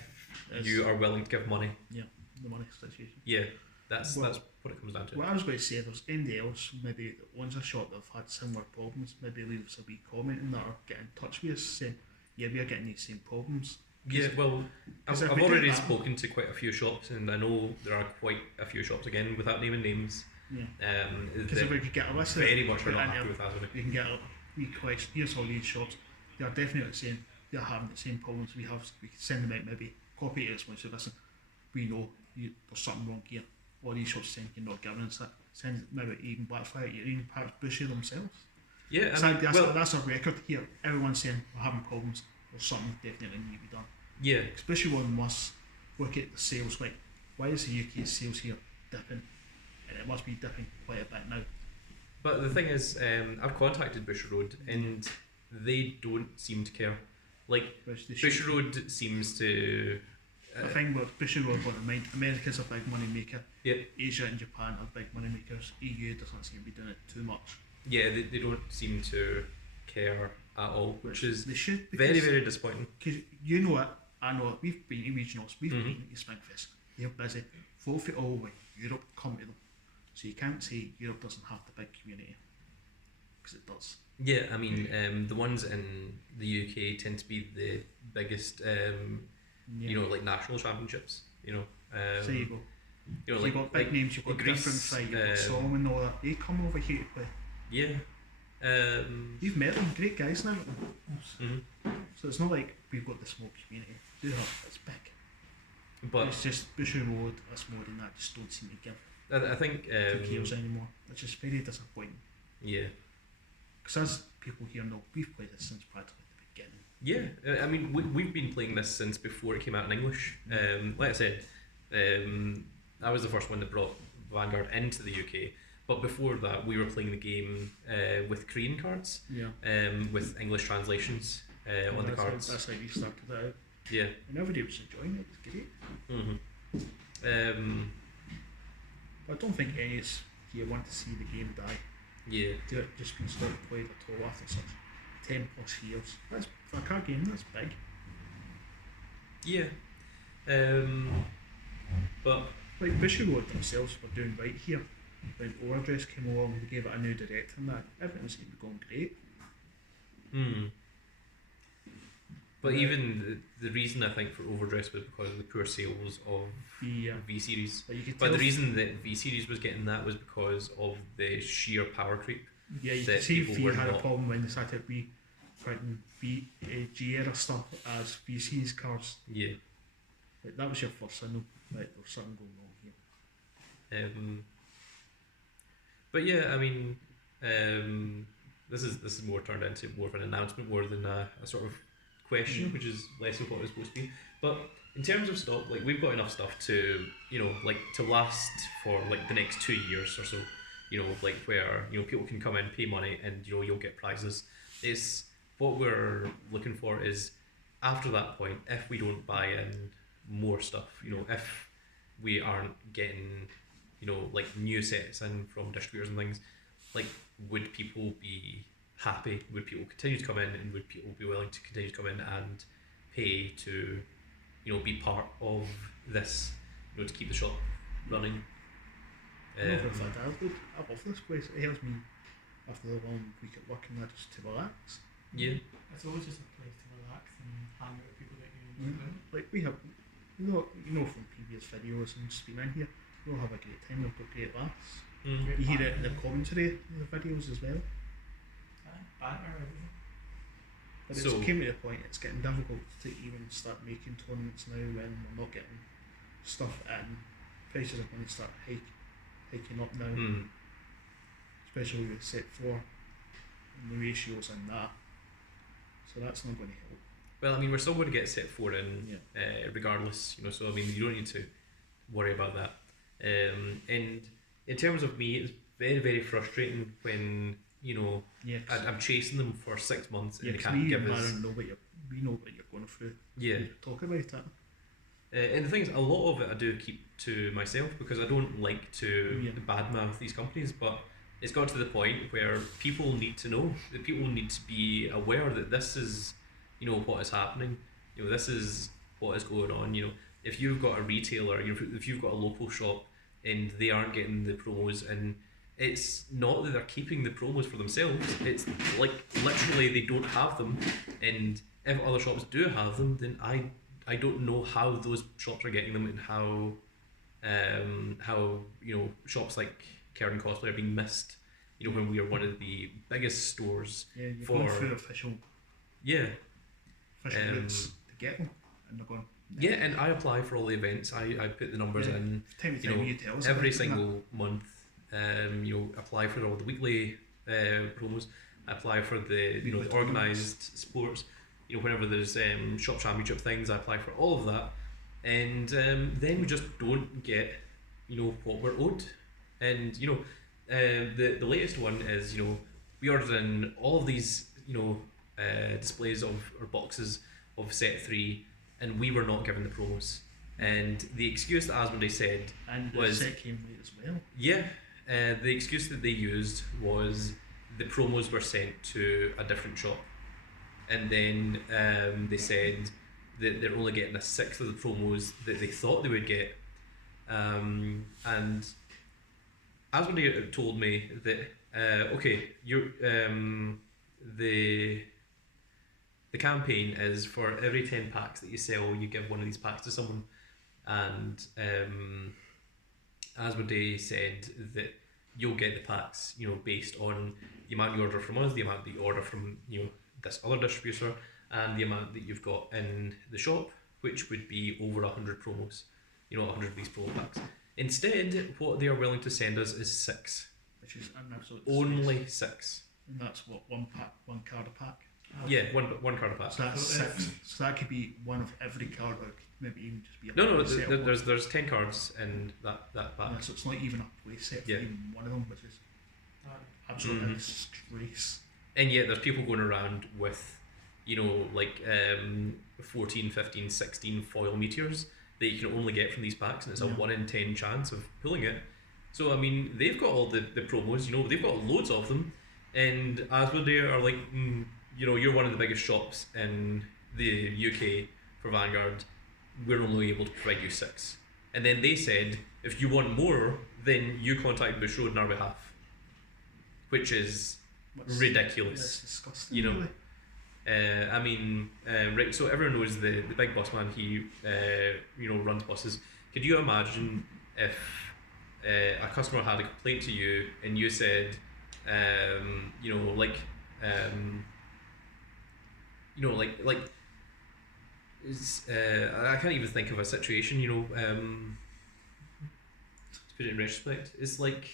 you are willing to give money. Yeah, the money situation. Yeah, that's what it comes down to. What I was going to say, if there's anybody else, maybe that owns a shop that have had similar problems, maybe leave us a wee comment in that or get in touch with us saying, yeah, we are getting these same problems. Yeah, well, I've if we already did that- spoken to quite a few shops, and I know there are quite a few shops, again, without naming names, Yeah. Because if that we could get a list very much are put not in happy there, with Asmodee. we can get a wee question. Here's all these shops. They are definitely saying they're having the same problems we have. We can send them out, maybe copy it as well. So listen, we know there's something wrong here. All these shops saying you're not giving us that. Send maybe even Blackfire, even perhaps Bushy themselves. Yeah, So that's our record here. Everyone's saying we're having problems. There's something definitely need to be done. yeah, Especially one must look at the sales. Like, why is the UK sales here dipping? And it must be dipping quite a bit now. but the thing is, I've contacted Busher Road, and they don't seem to care. Like, Which they Busher should. Road seems to. The thing about Bushy Road, want to mind, America's a big money maker. Yeah, Asia and Japan are big money makers. EU doesn't seem to be doing it too much. yeah, they don't seem to care at all, which is they should. very, very disappointing. Because you know it, I know it. We've been to regionals, we've Mhm. been to Springfest. They're busy. Folk from all over Europe come to them. So you can't say Europe doesn't have the big community. Because it does. Yeah, I mean, the ones in the UK tend to be the biggest, Yeah. you know, like national championships. You know, So you go. you know, You've got big names, you've got Greece, different fight, you've got Solomon and all that. They come over here to play. yeah. You've met them, great guys now. Mhm. So it's not like we've got the small community. We do have, it's big. But It's just Bushy Road, Asmodee and that just don't seem to give I think, two cares anymore. Which is very disappointing. yeah, Because as people here know, we've played this since practically the beginning. yeah. I mean, we've been playing this since before it came out in English. Like I said, I was the first one that brought Vanguard into the UK. But before that, we were playing the game with Korean cards, Yeah. with English translations on the cards. That's how we started out. Yeah. And everybody was enjoying it, it was great. Mm-hmm. I don't think any of us here want to see the game die. Yeah. Do it just been stopped played at all after such 10 plus years. That's, for a card game, that's big. Yeah. But Like Bushy Road themselves were doing right here. When Overdress came along, they gave it a new director and that. Everything seemed to be going great. But even the reason I think for Overdress was because of the poor sales of The V Series. but you could But tell the reason that V Series was getting that was because of the sheer power creep. yeah, you that could see people V were had a not- problem when they started printing G era stuff as VC's cards. Yeah. Like, that was your first signal. Like, there's something going on here. But yeah, I mean, this is more turned into more of an announcement more than a sort of question, which is less of what it's supposed to be. But in terms of stock, like we've got enough stuff to, you know, like to last for like the next 2 years or so. You know, like where, you know, people can come in, pay money, and you know you'll get prizes. It's what we're looking for is after that point, if we don't buy in more stuff. You know, if we aren't getting, you know, like new sets in from distributors and things, like, would people be happy? Would people continue to come in, and would people be willing to continue to come in and pay to, you know, be part of this, you know, to keep the shop running? I know for a fact I love this place. It helps me after the long week at work and that, just to relax. Yeah. It's always just a place to relax and hang out with people that you know. Like we have, you know from previous videos and just being in here, we all have a great time. We've got great laughs. Mm. You hear it in the commentary in the videos as well. Banter, everything. But So- it's came to the point it's getting difficult to even start making tournaments now when we're not getting stuff in. Prices are going to start hiking up now, Mm. especially with set 4 and the ratios in that. So that's not going to help. Well, I mean, we're still going to get set 4 in, Yeah. regardless, you know, so I mean, you don't need to worry about that. And in terms of me, it's very, very frustrating when, you know, Yeah, I'm chasing them for 6 months and yeah, they 'cause can't we give and us. Maren know we know what you're going through. Yeah. We talk about it. And the thing is, a lot of it I do keep to myself because I don't like to Yeah. badmouth these companies, but it's got to the point where people need to know, that people need to be aware that this is, you know, what is happening. You know, this is what is going on. You know, if you've got a retailer, if you've got a local shop and they aren't getting the promos, and it's not that they're keeping the promos for themselves, it's like literally they don't have them, and if other shops do have them, then I don't know how those shops are getting them, and how you know, shops like Karen Cosplay are being missed, you know, when we are one of the biggest stores. Yeah, you're For- going through official Yeah, routes to get them, and they're going. yeah, and I apply for all the events. I put the numbers Yeah. in Time to you time know, you tell us every about it, single month. You know, apply for all the weekly promos. Apply for the, you know, the organised sports. You know, whenever there's shop championship things, I apply for all of that, and then we just don't get, you know, what we're owed. And you know, the latest one is, you know, we ordered in all of these, you know, displays of, or boxes of set 3, and we were not given the promos. And the excuse that Asmodee said, and the was- set came late as well. yeah, the excuse that they used was the promos were sent to a different shop, and then they said that they're only getting a sixth of the promos that they thought they would get, and Asmodee told me that okay, the campaign is for every 10 packs that you sell, you give one of these packs to someone, and Asmodee said that you'll get the packs, you know, based on the amount you order from us, the amount that you order from, you know, this other distributor, and the amount that you've got in the shop, which would be over 100 promos, you know, 100 of these promo packs. Instead, what they are willing to send us is 6. Which is an absolute Only 6. and that's what one card a pack. Yeah, one card a pack. So that's So it's- 6. So that could be one of every card, or it could maybe even just be a No, play set of one. there's 10 cards in that pack. Yeah, so it's not even a play set for Yeah. even one of them, which is Uh, absolutely Mhm. disgrace. And yet there's people going around with, you know, like 14, 15, 16 foil meteors that you can only get from these packs, and it's a Yeah. 1 in 10 chance of pulling it. So I mean, they've got all the promos, you know, they've got loads of them, and Asmodee are like, you know, you're one of the biggest shops in the UK for Vanguard, we're only able to provide you 6. And then they said, if you want more, then you contact Bush Road on our behalf, which is What's- ridiculous. That's disgusting. You know, really. I mean, right, so everyone knows the big boss man, he, you know, runs buses. Could you imagine if a customer had a complaint to you and you said, you know, like, I can't even think of a situation, you know, to put it in retrospect, it's like,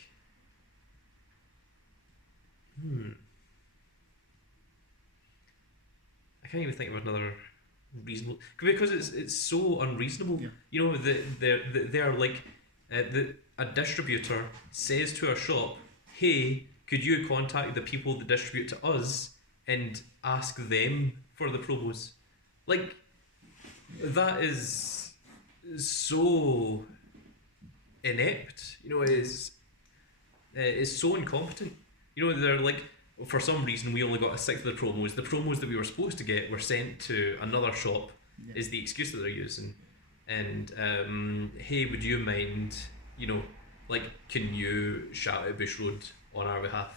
I can't even think of another reasonable, because it's so unreasonable. Yeah. You know, they're like, a distributor says to a shop, hey, could you contact the people that distribute to us and ask them for the promos? Like, that is so inept. Is so incompetent. They're like, for some reason we only got a sixth of the promos. The promos that we were supposed to get were sent to another shop. Yeah. Is the excuse that they're using. And hey, would you mind? Can you shout at Bush Road on our behalf?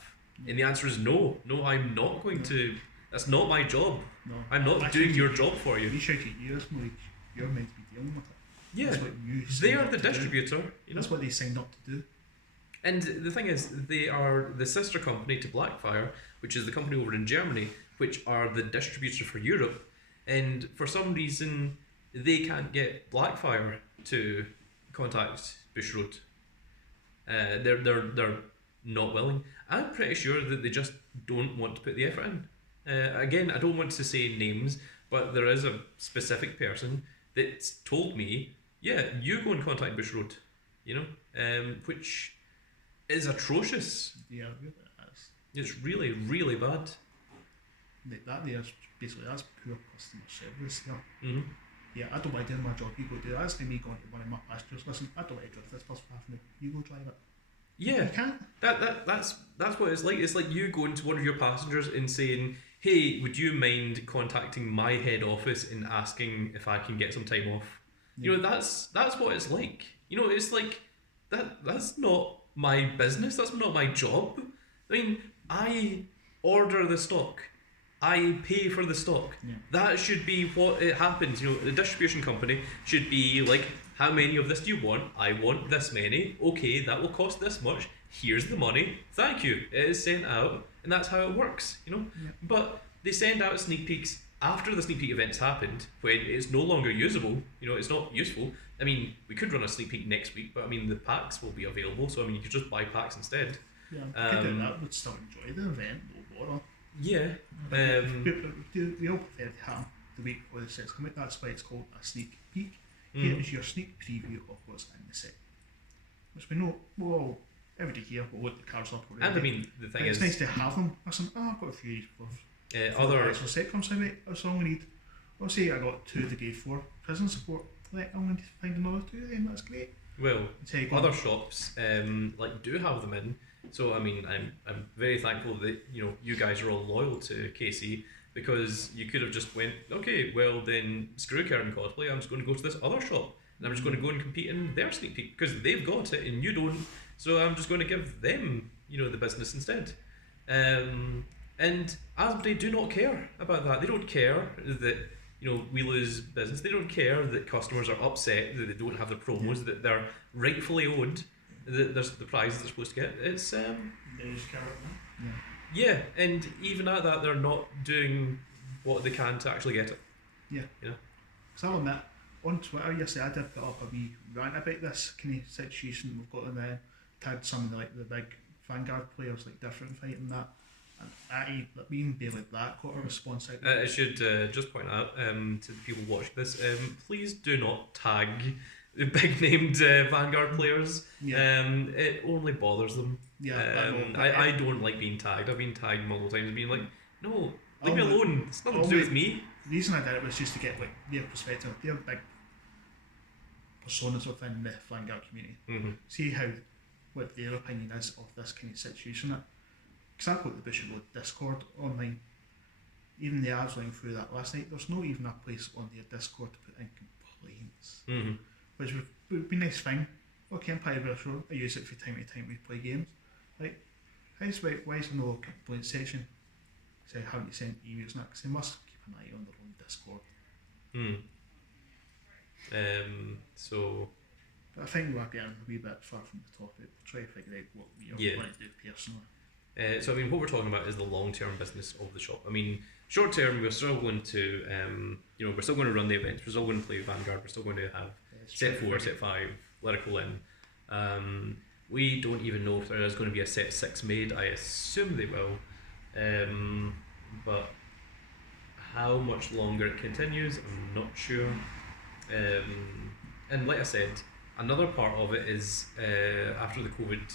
Yeah. And the answer is no. No, I'm not going to. That's not my job. No, I'm not doing your job for you. We shout at you, it's more like you're meant to be dealing with it. Yeah, That's what you they signed are up the to do. distributor. That's what they signed up to do. And the thing is, they are the sister company to Blackfire, which is the company over in Germany, which are the distributor for Europe. And for some reason, they can't get Blackfire to contact Bush Road. They're not willing. I'm pretty sure that they just don't want to put the effort in. Again, I don't want to say names, but there is a specific person that's told me, yeah, you go and contact Bush Road, which is atrocious. Yeah, really, that's It's really, really bad. that there's basically that's poor customer service there. Mm-hmm. Yeah, I don't want to do my job. You go do that. That's like me going to one of my pastures. Listen, I don't want to drive this bus for half an hour. You go drive it. Yeah, You can't. that's what it's like. It's like you going to one of your passengers and saying, "Hey, would you mind contacting my head office and asking if I can get some time off?" Yeah. That's what it's like. It's like that's not my business. That's not my job. I mean, I order the stock. I pay for the stock. Yeah. That should be what it happens. The distribution company should be like, how many of this do you want? I want this many. Okay, that will cost this much. Here's the money. Thank you. It is sent out, and that's how it works. Yeah. But they send out sneak peeks after the sneak peek event's happened, when it's no longer usable. It's not useful. I mean, we could run a sneak peek next week, but I mean, the packs will be available, so I mean, you could just buy packs instead. Yeah, could do that. Would still enjoy the event. No bother. Yeah. We all prefer to have the week before the set's coming. That's why it's called a sneak peek. Here is your sneak preview of what's in the set, which we know. Well, everybody here will look the cards up already. And I mean, the thing it's is, nice to have them. Listen, I've got a few before other the actual set comes out. That's all we need. I'll say I got 2 the day 4 prison support. Like, I'm going to find another 2 then. That's great. well, So you go- other shops do have them in. So I mean, I'm very thankful that you guys are all loyal to KC, because you could have just went, okay, well then screw Karen Cosplay. I'm just going to go to this other shop and I'm just going to go and compete in their sneak peek because they've got it and you don't. So I'm just going to give them the business instead. And Asmodee do not care about that. They don't care that we lose business. They don't care that customers are upset that they don't have the promos that they're rightfully owed. That there's the prizes they're supposed to get. It's They just care about that. yeah, and even at that, they're not doing what they can to actually get it. So I'll admit, on Twitter yesterday I did put up a wee rant about this kind of situation we've got in there. Tagged some of the big Vanguard players like different fight and that. And me and Bailey Black got a response out. I should just point out to the people watching this, please do not tag the big named Vanguard players. Yeah. It only bothers them. Yeah, I don't like being tagged. I've been tagged multiple times and being like, no, leave me Only- alone. It's nothing to do with me. The reason I did it was just to get like their perspective, their big personas within the Vanguard community. Mm-hmm. See what their opinion is of this kind of situation. Because I've got the Bishop Road Discord online. Even the ads going through that last night, there's not even a place on their Discord to put in complaints. Mm-hmm. Which would be a nice thing. Okay, I'm part of the show, I use it from time to time we play games. Like, why is there no complaint section? Say, haven't you sent emails now? Because they must keep an eye on their own Discord. So But I think we're getting a wee bit far from the topic. We'll try to figure out what we are going to do personally. so I mean, what we're talking about is the long-term business of the shop. I mean, short-term, we're still going to, we're still going to run the events. We're still going to play Vanguard. We're still going to have set 4, set 5, Lyrical in. We don't even know if there is going to be a set 6 made. I assume they will, but how much longer it continues, I'm not sure. And like I said, another part of it is after the COVID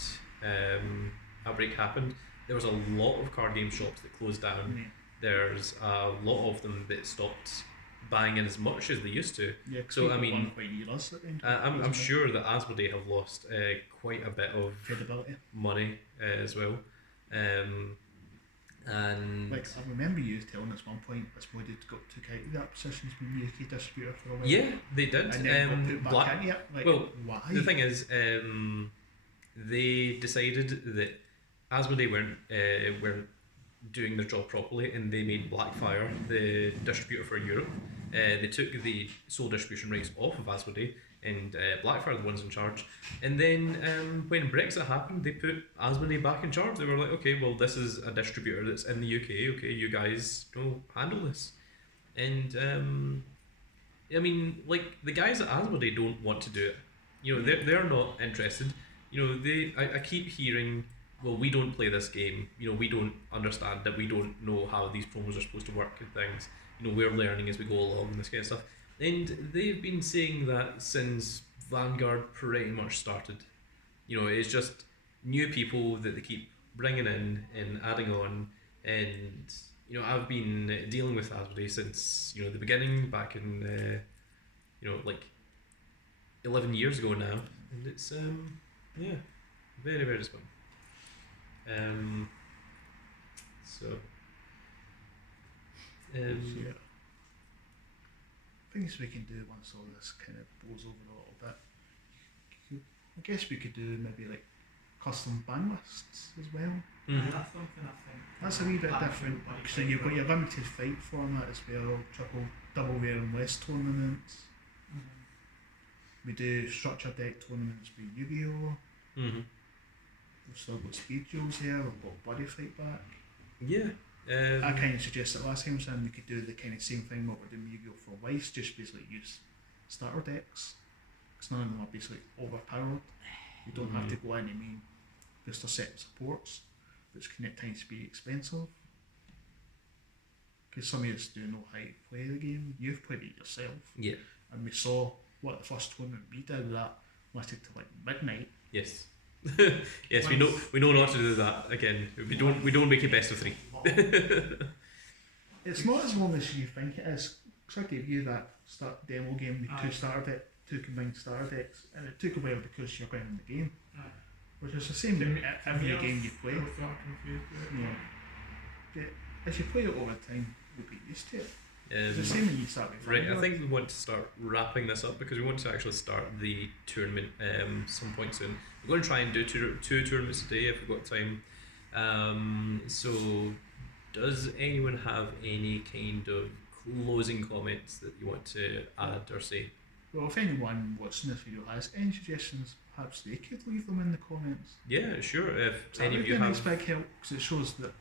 outbreak happened, there was a lot of card game shops that closed down. Yeah. There's a lot of them that stopped buying in as much as they used to. Yeah, 'cause So, I people mean, weren't quite near us at the end. I'm Wasn't it? sure that Asmodee have lost quite a bit of Credibility. money as well. And Like, I remember you telling us one point Asmodee took out of that position as being UK distributor for a while. yeah, they did. And then got put back into it. Like, well, why? the thing is, they decided that Asmodee weren't doing their job properly, and they made Blackfire the distributor for Europe. They took the sole distribution rights off of Asmodee, and Blackfire are the ones in charge. And then when Brexit happened, they put Asmodee back in charge. They were like, okay, well, this is a distributor that's in the UK. Okay, you guys go handle this. And I mean, like, the guys at Asmodee don't want to do it. You know, they're not interested. You know, I keep hearing, well, we don't play this game. You know, we don't understand it. We don't know how these promos are supposed to work and things. You know, we're learning as we go along and this kind of stuff. And they've been saying that since Vanguard pretty much started. You know, it's just new people that they keep bringing in and adding on. And, you know, I've been dealing with Asmodee since, you know, the beginning, back in, you know, like 11 years ago now. And it's, yeah, very, very disappointing. So, yeah. Things we can do once all this kind of blows over a little bit. I guess we could do maybe like custom ban lists as well. mhm. That's something I think. That's a wee bit different. So you've got your limited fight format as well, double rare and less tournaments. We do structured deck tournaments with Yu-Gi-Oh! Mhm. We've still got speed duels here, we've got Buddy Fight back. Yeah. I kind of suggested last time we could do the kind of same thing what we're doing with Yu-Gi-Oh! For Weiss, just basically use starter decks. Because none of them are basically overpowered. You don't have to go in and mean just a set of supports, which can at times be expensive. Because some of us do know how to play the game. You've played it yourself. Yeah. And we saw what the first tournament we did that lasted till like midnight. Yes. Yes, we know not to do that again. We don't make it best of 3. It's not as long as you think it is. Because I gave you that demo game with two combined starter decks, and it took a while because you're playing the game. Which is the same with every game you play. Yeah. But as you play it over time, you'll be used to it. It's the same when you start with Right, I Vanguard. think we want to start wrapping this up because we want to actually start the tournament some point soon. We're going to try and do two tournaments a day if we've got time. So, does anyone have any kind of closing comments that you want to add or say? Well, if anyone watching this video has any suggestions, perhaps they could leave them in the comments. Yeah, sure. If That any would of be you a nice have, big help because it shows that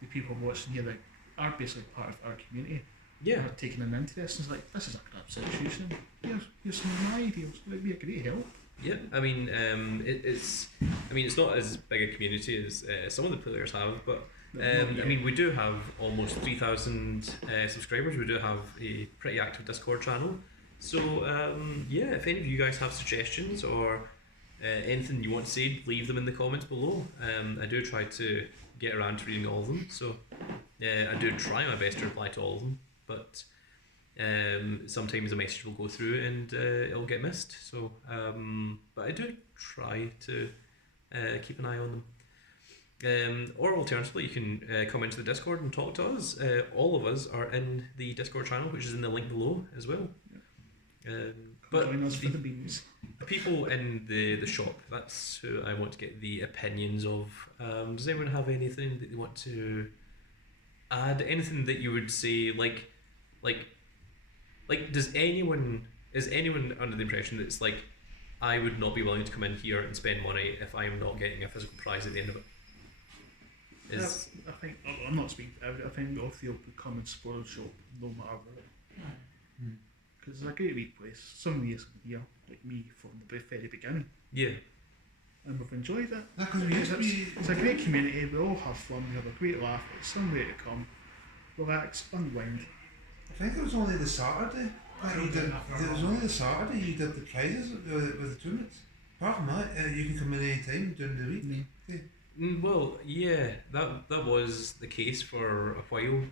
the people watching here that are basically part of our community yeah, are taking an interest and it's like, this is a crap situation. Here's some of my ideas. It would be a great help. yeah. I mean, it's not as big a community as some of the players have, but I mean, we do have almost 3,000 subscribers. We do have a pretty active Discord channel. So yeah, if any of you guys have suggestions or anything you want to say, leave them in the comments below. I do try to get around to reading all of them. So I do try my best to reply to all of them, but sometimes a message will go through and it'll get missed. So, but I do try to keep an eye on them. Or alternatively, you can come into the Discord and talk to us. All of us are in the Discord channel, which is in the link below as well. But join us for the beans. the people in the shop, that's who I want to get the opinions of. Does anyone have anything that they want to add? Anything that you would say, like is anyone under the impression that it's like, I would not be willing to come in here and spend money if I'm not getting a physical prize at the end of it? I think, I'm not speaking to everyone, I think we all feel to come and support the shop no matter what. Because it's a great wee place. Some of you here, like me, from the very beginning. Yeah. And we've enjoyed it. Because It's a great community, we all have fun, we have a great laugh, it's somewhere to come, relax, unwind. I think it was only the Saturday. It was only the Saturday you did the prizes with the tournaments. Apart from that, you can come in any time during the week. Well, yeah, that was the case for a while.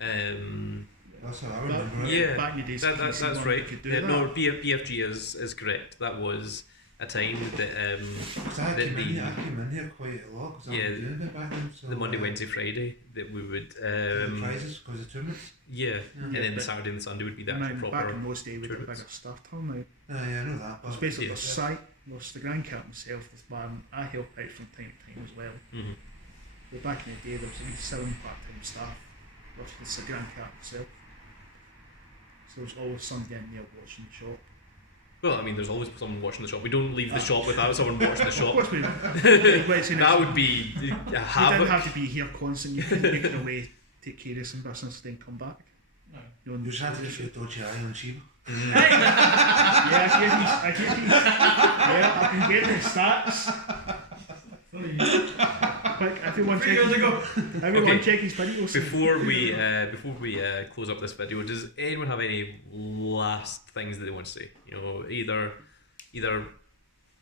I That's how I remember it. Yeah, back in the days, that's PC1, right. you could do Yeah, that. no, BFG is correct. That was a time that 'Cause I came in here quite a lot because I Yeah, was doing it back then. So, the Monday, Wednesday, Friday that we would the prizes because of tournaments. yeah, and then the but- Saturday and the Sunday would be the And actual then back proper. in those days, we did a tournaments. bigger staff turn now. Yeah, I know that. It's But basically yeah. the site, there's the Grand Cap himself, there's man, I help out from time to time as well. Mhm. But back in the day, there was only 7 part-time staff, plus it's the Grand Cap himself. So there's always somebody in there watching the shop. Well, I mean, there's always someone watching the shop. We don't leave the shop without someone watching the Of shop. course we That would be You don't havoc. have to be here constant, you can get away, take care of some business, then come back. No. You know, you just had to just go dodgy eye on Shiba. yeah, I get these. Yeah, I can get the stats. Quick, everyone 3 years ago. Everyone check his videos. Before we close up this video, does anyone have any last things that they want to say? You know, either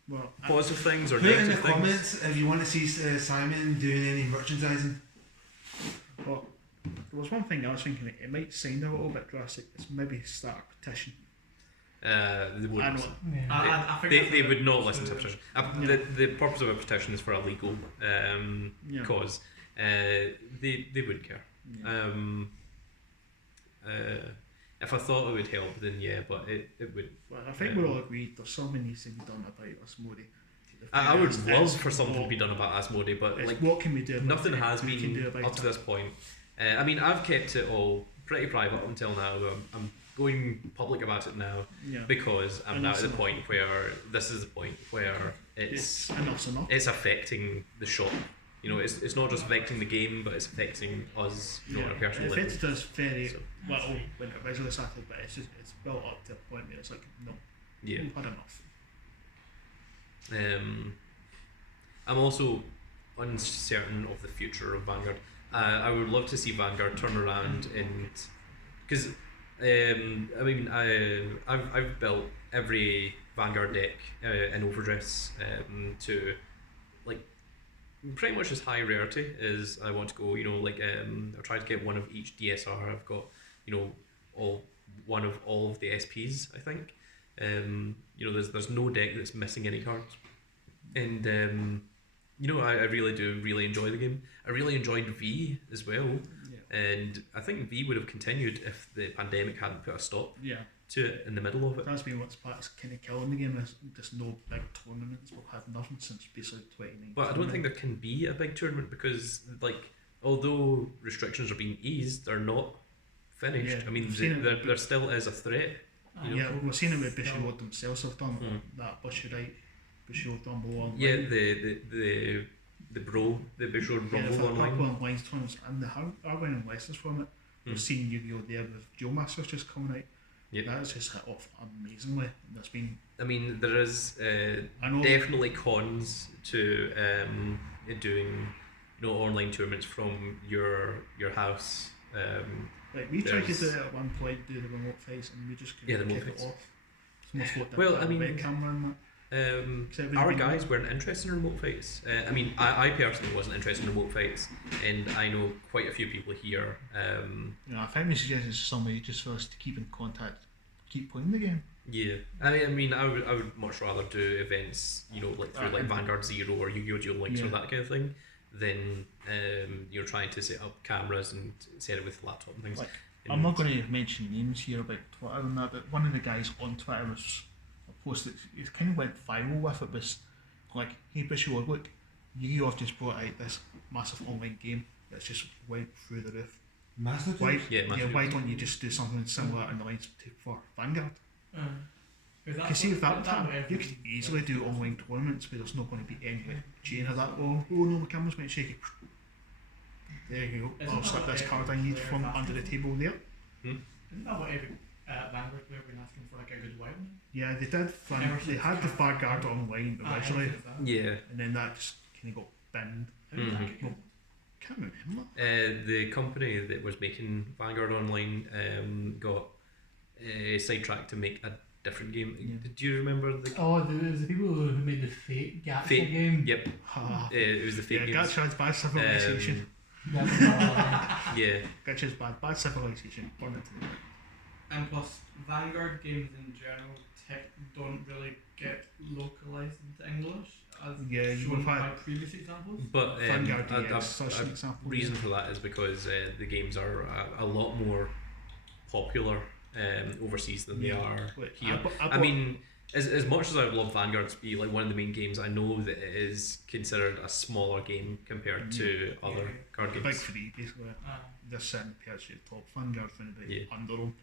Well, positive things or Put in the negative things. comments if you want to see Simon doing any merchandising. well, there was one thing I was thinking, it might sound a little bit drastic, it's maybe start a petition. They I wouldn't. know. Yeah. I think They, that's they a would bit not close listen to a the- petition. Yeah. The purpose of a petition is for a legal Yeah. cause. They wouldn't care. Yeah. If I thought it would help, then yeah, but it would. Well, I think we're all agreed there's something needs to be done about Asmodee. I would It's- love it's for something to what- be done about Asmodee, but it's like what can we do about nothing it? has We can do been about up to it. this point. I mean, I've kept it all pretty private up until now. I'm going public about it now Yeah. because I'm And now at that's the enough. point where this is the point where It's enough's enough. it's affecting the shop. You know, it's not just affecting the game, but it's affecting us, you know, on a It personal level. affected us very So, little when it originally started, but it's built up to a point where it's like, no, yeah. we've had enough. I'm also uncertain of the future of Vanguard. I would love to see Vanguard turn around and because I mean I've built every Vanguard deck in Overdress to like pretty much as high rarity as I want to go. You know, like I've tried to get one of each DSR. I've got one of all of the SPs. I think you know there's no deck that's missing any cards, and you know I really do really enjoy the game. I really enjoyed V as well. Yeah. And I think V would have continued if the pandemic hadn't put a stop Yeah. to it in the middle of it. That's been what's kind of killing the game is just no big tournaments. We've had nothing since basically 2019. But I don't think there can be a big tournament because, like, although restrictions are being eased, they're not finished. Yeah, I mean, we've seen it. there still is a threat. You know? Yeah, we've seen it with Bushiroad themselves have done Mm. that Bushiroad Rumble online. Yeah, the Bushiroad Yeah, Rumble they've had a online. couple of online tournaments and they are winning lessons from it. We've Mm. seen Yu-Gi-Oh! There with Duel Masters just coming out. Yep. That's just hit off amazingly. And there's been I mean, there is I know definitely cons to doing online tournaments from your house. like we tried to there's- do it at one point, do the remote fights, and we just Yeah, the couldn't remote kick it fights. off. Most folk didn't Well, have I a mean, webcam and that. Except when our you've been- guys weren't interested in remote fights. I mean, I personally wasn't interested in remote fights, and I know quite a few people here. I think we suggested somebody just for us to keep in contact, keep playing the game. Yeah, I mean, I would much rather do events, like through like Vanguard Zero or Yu-Gi-Oh! Duel Links or Yeah. that kind of thing, than trying to set up cameras and set it with laptop and things. Like, And- I'm not going to mention names here about Twitter and that, but one of the guys on Twitter was a post that it kind of went viral with. It was like, hey Bushiroad, look, Yu-Gi-Oh! Have just brought out this massive online game that's just went through the roof. Master Why, Yeah, Master why Duels. don't you just do something similar in the lines for Vanguard? Is that You see, with that what time, you everything- could easily do online tournaments where there's not going to be any chain of that. Oh no, my camera's went shaky. There you go. Isn't I'll that slip what this every card I need player from has under to the do? table there. Isn't that what every Vanguard player been asking for, like a good while? Yeah, they did. Ever They since had the Cardfight Vanguard online Ah, originally, ever since that. Yeah, and then that just kind of got binned. How did that Mhm. get killed? Can't remember. the company that was making Vanguard Online got sidetracked to make a different game. Yeah. Do you remember the? Oh, there was the people who made the fake Gacha Fake- game. Yep, Ah, it was the fake yeah, games. Gatchad's by civilization. Yeah. Which is bad civilization. Burn it to the ground. And plus, Vanguard games in general don't really get localized into English, as Yeah, you shown would by have previous examples. But Vanguard DX, such an example. reason for that is because the games are a lot more popular overseas than they are Like, here. I I mean, as much as I would love Vanguard to be like one of the main games, I know that it is considered a smaller game compared to other card the games. big three, basically. Uh, They're sitting perched at the top. Vanguard found a bit Yeah. under them.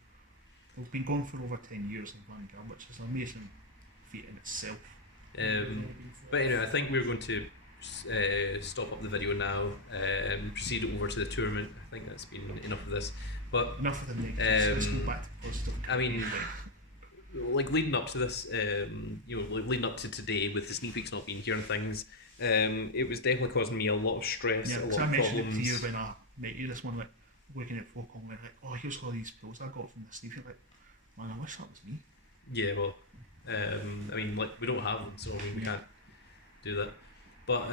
We've been going for over 10 years in Vanguard, which is an amazing feat in itself. But anyway, I think we're going to stop up the video now and proceed over to the tournament. I think that's been enough of this. But Enough of the negatives. Let's go back to positive. I mean, like leading up to this, like leading up to today with the sneak peeks not being here and things, it was definitely causing me a lot of stress, Yeah, a because lot I of mentioned it to you problems. when I met you this morning, like looking at folk online, like, oh, here's all these pills I got from the sleep. You're like, man, I wish that was me. Yeah, well, I mean, like we don't have them, so I mean, we can't do that. But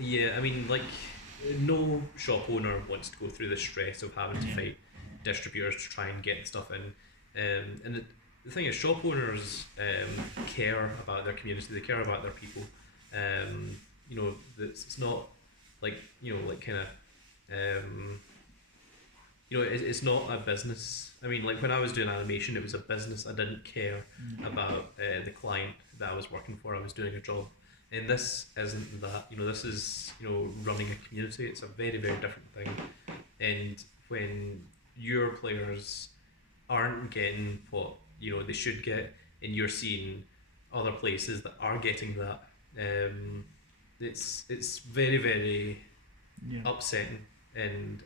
yeah, I mean, like no shop owner wants to go through the stress of having to fight distributors to try and get stuff in. And the thing is, shop owners care about their community. They care about their people. It's not like kind of it's not a business. I mean, like when I was doing animation, it was a business. I didn't care about the client that I was working for. I was doing a job, and this isn't that. This is running a community. It's a very, very different thing. And when your players aren't getting what they should get, and you're seeing other places that are getting that, it's very, very upsetting. And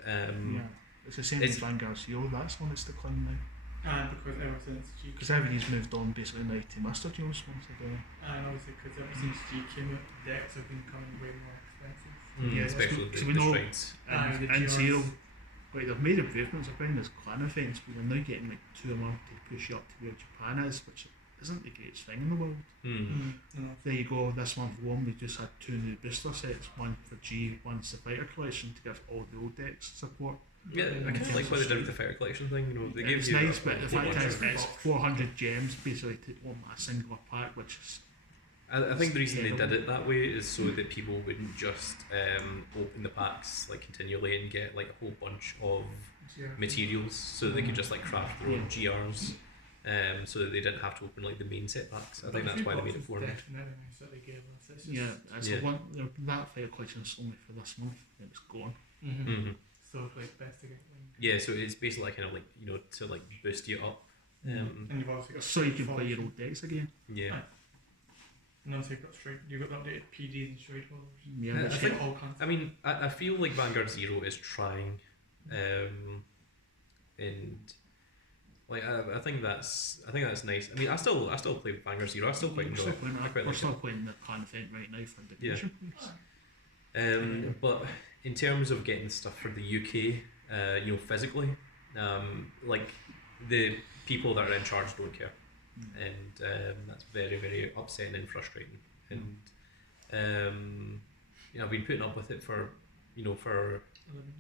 it's the same with Vanguard Zero. That's one that's declining now. And because ever since G Because everybody's moved on basically now to Master Duels once again. and obviously because ever since G came out, decks have been becoming way more expensive. Yeah, especially because the we know- shrines. And, the and GRs. Zero, like they've made improvements. They're bringing this clan events, but they're now getting like 2 a month to push you up to where Japan is, which isn't the greatest thing in the world. There you go. This month alone, we just had 2 new booster sets. One for G, one's the fighter collection to give all the old decks support. Yeah, I kind of like what they did with the fire collection thing. They gave It's you nice, a but the whole fact bunch is, of- it's 400 gems basically to own a single pack, which is I think the reason they did it that way is so that people wouldn't just open the packs like continually and get like a whole bunch of materials, so they could just like craft their own GRs, so that they didn't have to open like the main set packs. I think that's why they made it 400. That they gave us. It's just, yeah. It's Yeah. the one that fighter collection is only for this month, then it's gone. Mm-hmm. So like best to get one. Yeah, so it's basically like, kind of like to like boost you up. And you've also got So you can play your old decks again. Yeah. And also you've got you've got the updated PDs and straight holders. Yeah, I which think- all kinds. I mean, I feel like Vanguard Zero is trying, and like I think that's nice. I mean, I still play Vanguard Zero. I still quite enjoy it. I quite we're like still it. playing the clan event right now for the Yeah. division players. But in terms of getting stuff for the UK, physically, like the people that are in charge don't care, and that's very, very upsetting and frustrating. And I've been putting up with it for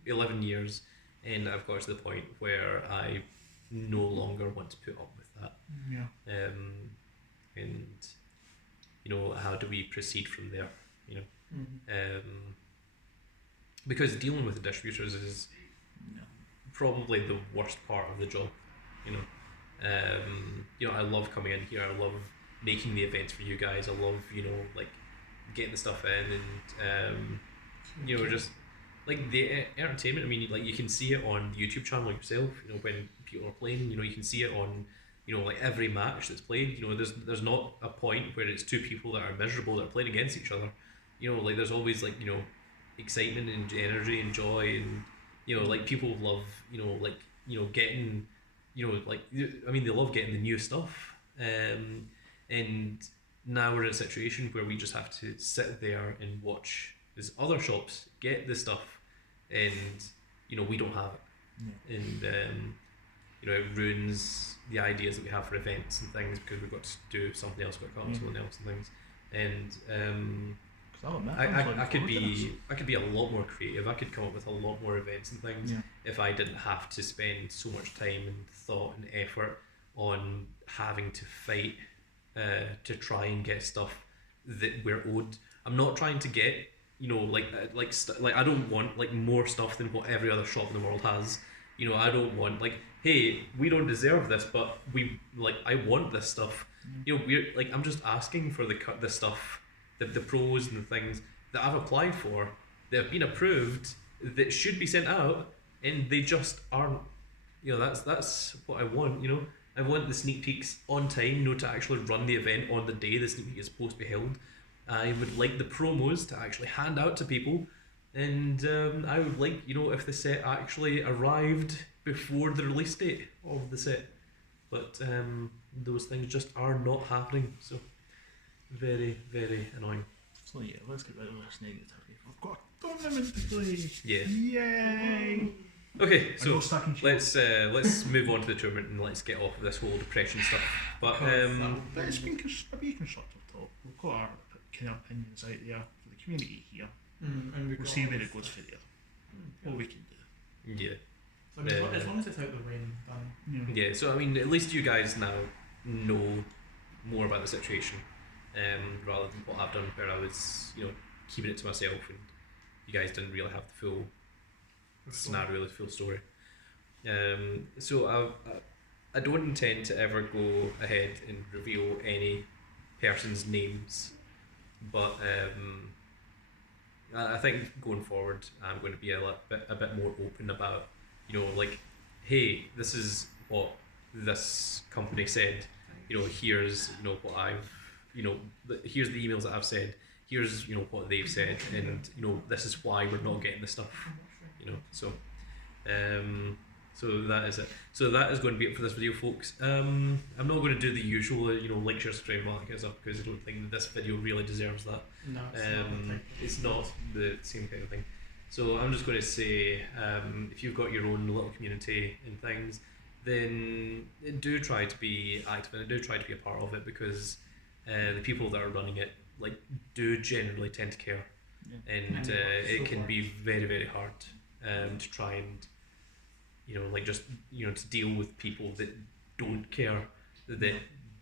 11 years, and I've got to the point where I no longer want to put up with that. Yeah. And how do we proceed from there? Because dealing with the distributors is probably the worst part of the job. I love coming in here. I love making the events for you guys. I love like getting the stuff in, and just like the entertainment. I mean, like you can see it on the YouTube channel yourself. When people are playing, you can see it on like every match that's played. There's not a point where it's 2 people that are miserable that are playing against each other. Like there's always like excitement and energy and joy, and like people love getting they love getting the new stuff, and now we're in a situation where we just have to sit there and watch as other shops get the stuff, and we don't have it, and it ruins the ideas that we have for events and things, because we've got to do something else, we've got to call something else and things, and I could be a lot more creative. I could come up with a lot more events and things if I didn't have to spend so much time and thought and effort on having to fight to try and get stuff that we're owed. I'm not trying to get, you know, like I don't want like more stuff than what every other shop in the world has. You know, I don't want like, hey, we don't deserve this, but I want this stuff. You know, we're like, I'm just asking for the stuff, the pros and the things that I've applied for, that have been approved, that should be sent out, and they just aren't. You know, that's what I want. You know, I want the sneak peeks on time, you know, to actually run the event on the day the sneak peek is supposed to be held. I would like the promos to actually hand out to people, and I would like, you know, if the set actually arrived before the release date of the set, but those things just are not happening. So very, very annoying. So yeah, let's get rid of this negativity. I've got a tournament to play. Yeah. Yay! Okay, so let's move on to the tournament and let's get off of this whole depression stuff. But it's been a be constructive talk. We've got our kind of opinions out there for the community here. And we'll see where it goes for there. What we can do. Yeah. So I mean, as long as it's out the way and done. Yeah, so I mean, at least you guys now know more about the situation, rather than what I've done, where I was, you know, keeping it to myself, and you guys didn't really have the full scenario, the full story. So I don't intend to ever go ahead and reveal any person's names, but I think going forward, I'm going to be a bit more open about, you know, like, hey, this is what this company said. You know, here's, you know, what I've, you know, here's the emails that I've said. Here's, you know, what they've said, and you know, this is why we're not getting the stuff. You know, so that is it. So that is going to be it for this video, folks. I'm not going to do the usual, you know, like, share, subscribe, all that kind of stuff, because I don't think that this video really deserves that. No, it's not the same kind of thing. So I'm just going to say, if you've got your own little community and things, then do try to be active and do try to be a part of it, because the people that are running it, like, do generally tend to care, and it can be very, very hard to try and, you know, like, just, you know, to deal with people that don't care, that,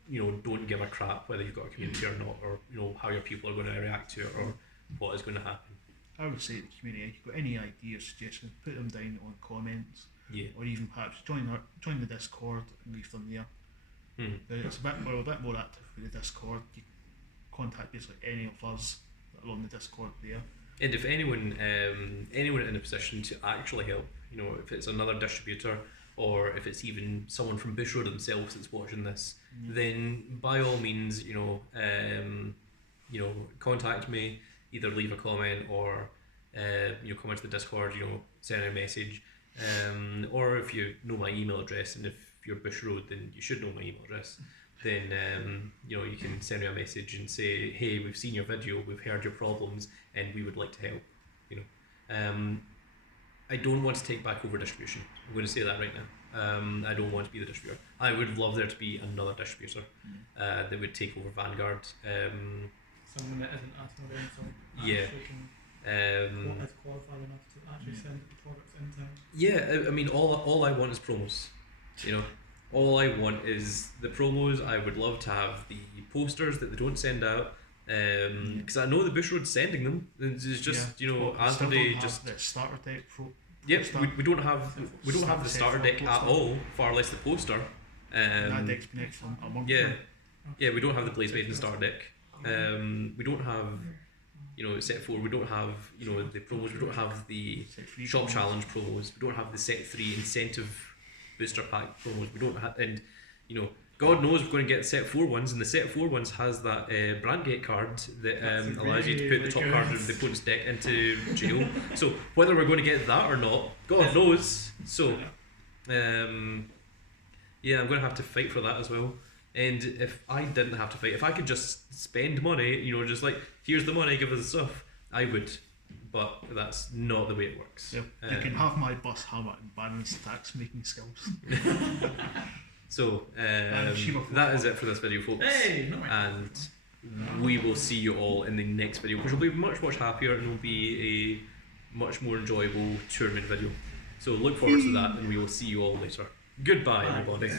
you know, don't give a crap whether you've got a community or not, or, you know, how your people are going to react to it, or what is going to happen. I would say to the community, if you've got any ideas, suggestions, put them down on comments, or even perhaps join the Discord and leave them there. It's a bit more active with the Discord. You contact basically any of us that are on the Discord there. And if anyone in a position to actually help, you know, if it's another distributor, or if it's even someone from Bushroad themselves that's watching this, then by all means, you know, contact me. Either leave a comment, or you know, come into the Discord, you know, send a message, or if you know my email address, and if you're Bushroad, then you should know my email address. Then you know, you can send me a message and say, hey, we've seen your video, we've heard your problems, and we would like to help. You know, I don't want to take back over distribution. I'm going to say that right now. I don't want to be the distributor. I would love there to be another distributor that would take over Vanguard. Someone that isn't Asmodee, so is qualified enough to actually send the products in time. Yeah, I mean, all I want is promos. You know, all I want is the promos. I would love to have the posters that they don't send out, because I know the Bushroad's sending them. It's just, you know, Asmodee just the starter deck. Yep, we don't have the starter deck at all, far less the poster. That deck's been out for a month. Yeah, we don't have the Blaze Maiden starter deck. We don't have, you know, set 4. We don't have, you know, the promos. We don't have the shop challenge promos. We don't have the set 3 incentive booster pack promos. We don't have, and, you know, God knows we're going to get set 4 ones, and the set 4 ones has that Brandgate card that allows you to put the top card of the opponent's deck into jail. So whether we're going to get that or not, God knows. So yeah, I'm going to have to fight for that as well. And if I didn't have to fight, if I could just spend money, you know, just like, here's the money, give us the stuff, I would. But that's not the way it works. Yep. You can have my bus hammer and balance tax making skills. So that is it for this video, folks. Hey, and we will see you all in the next video, which will be much happier and will be a much more enjoyable tournament video. So look forward to that, and we will see you all later. Goodbye, everybody.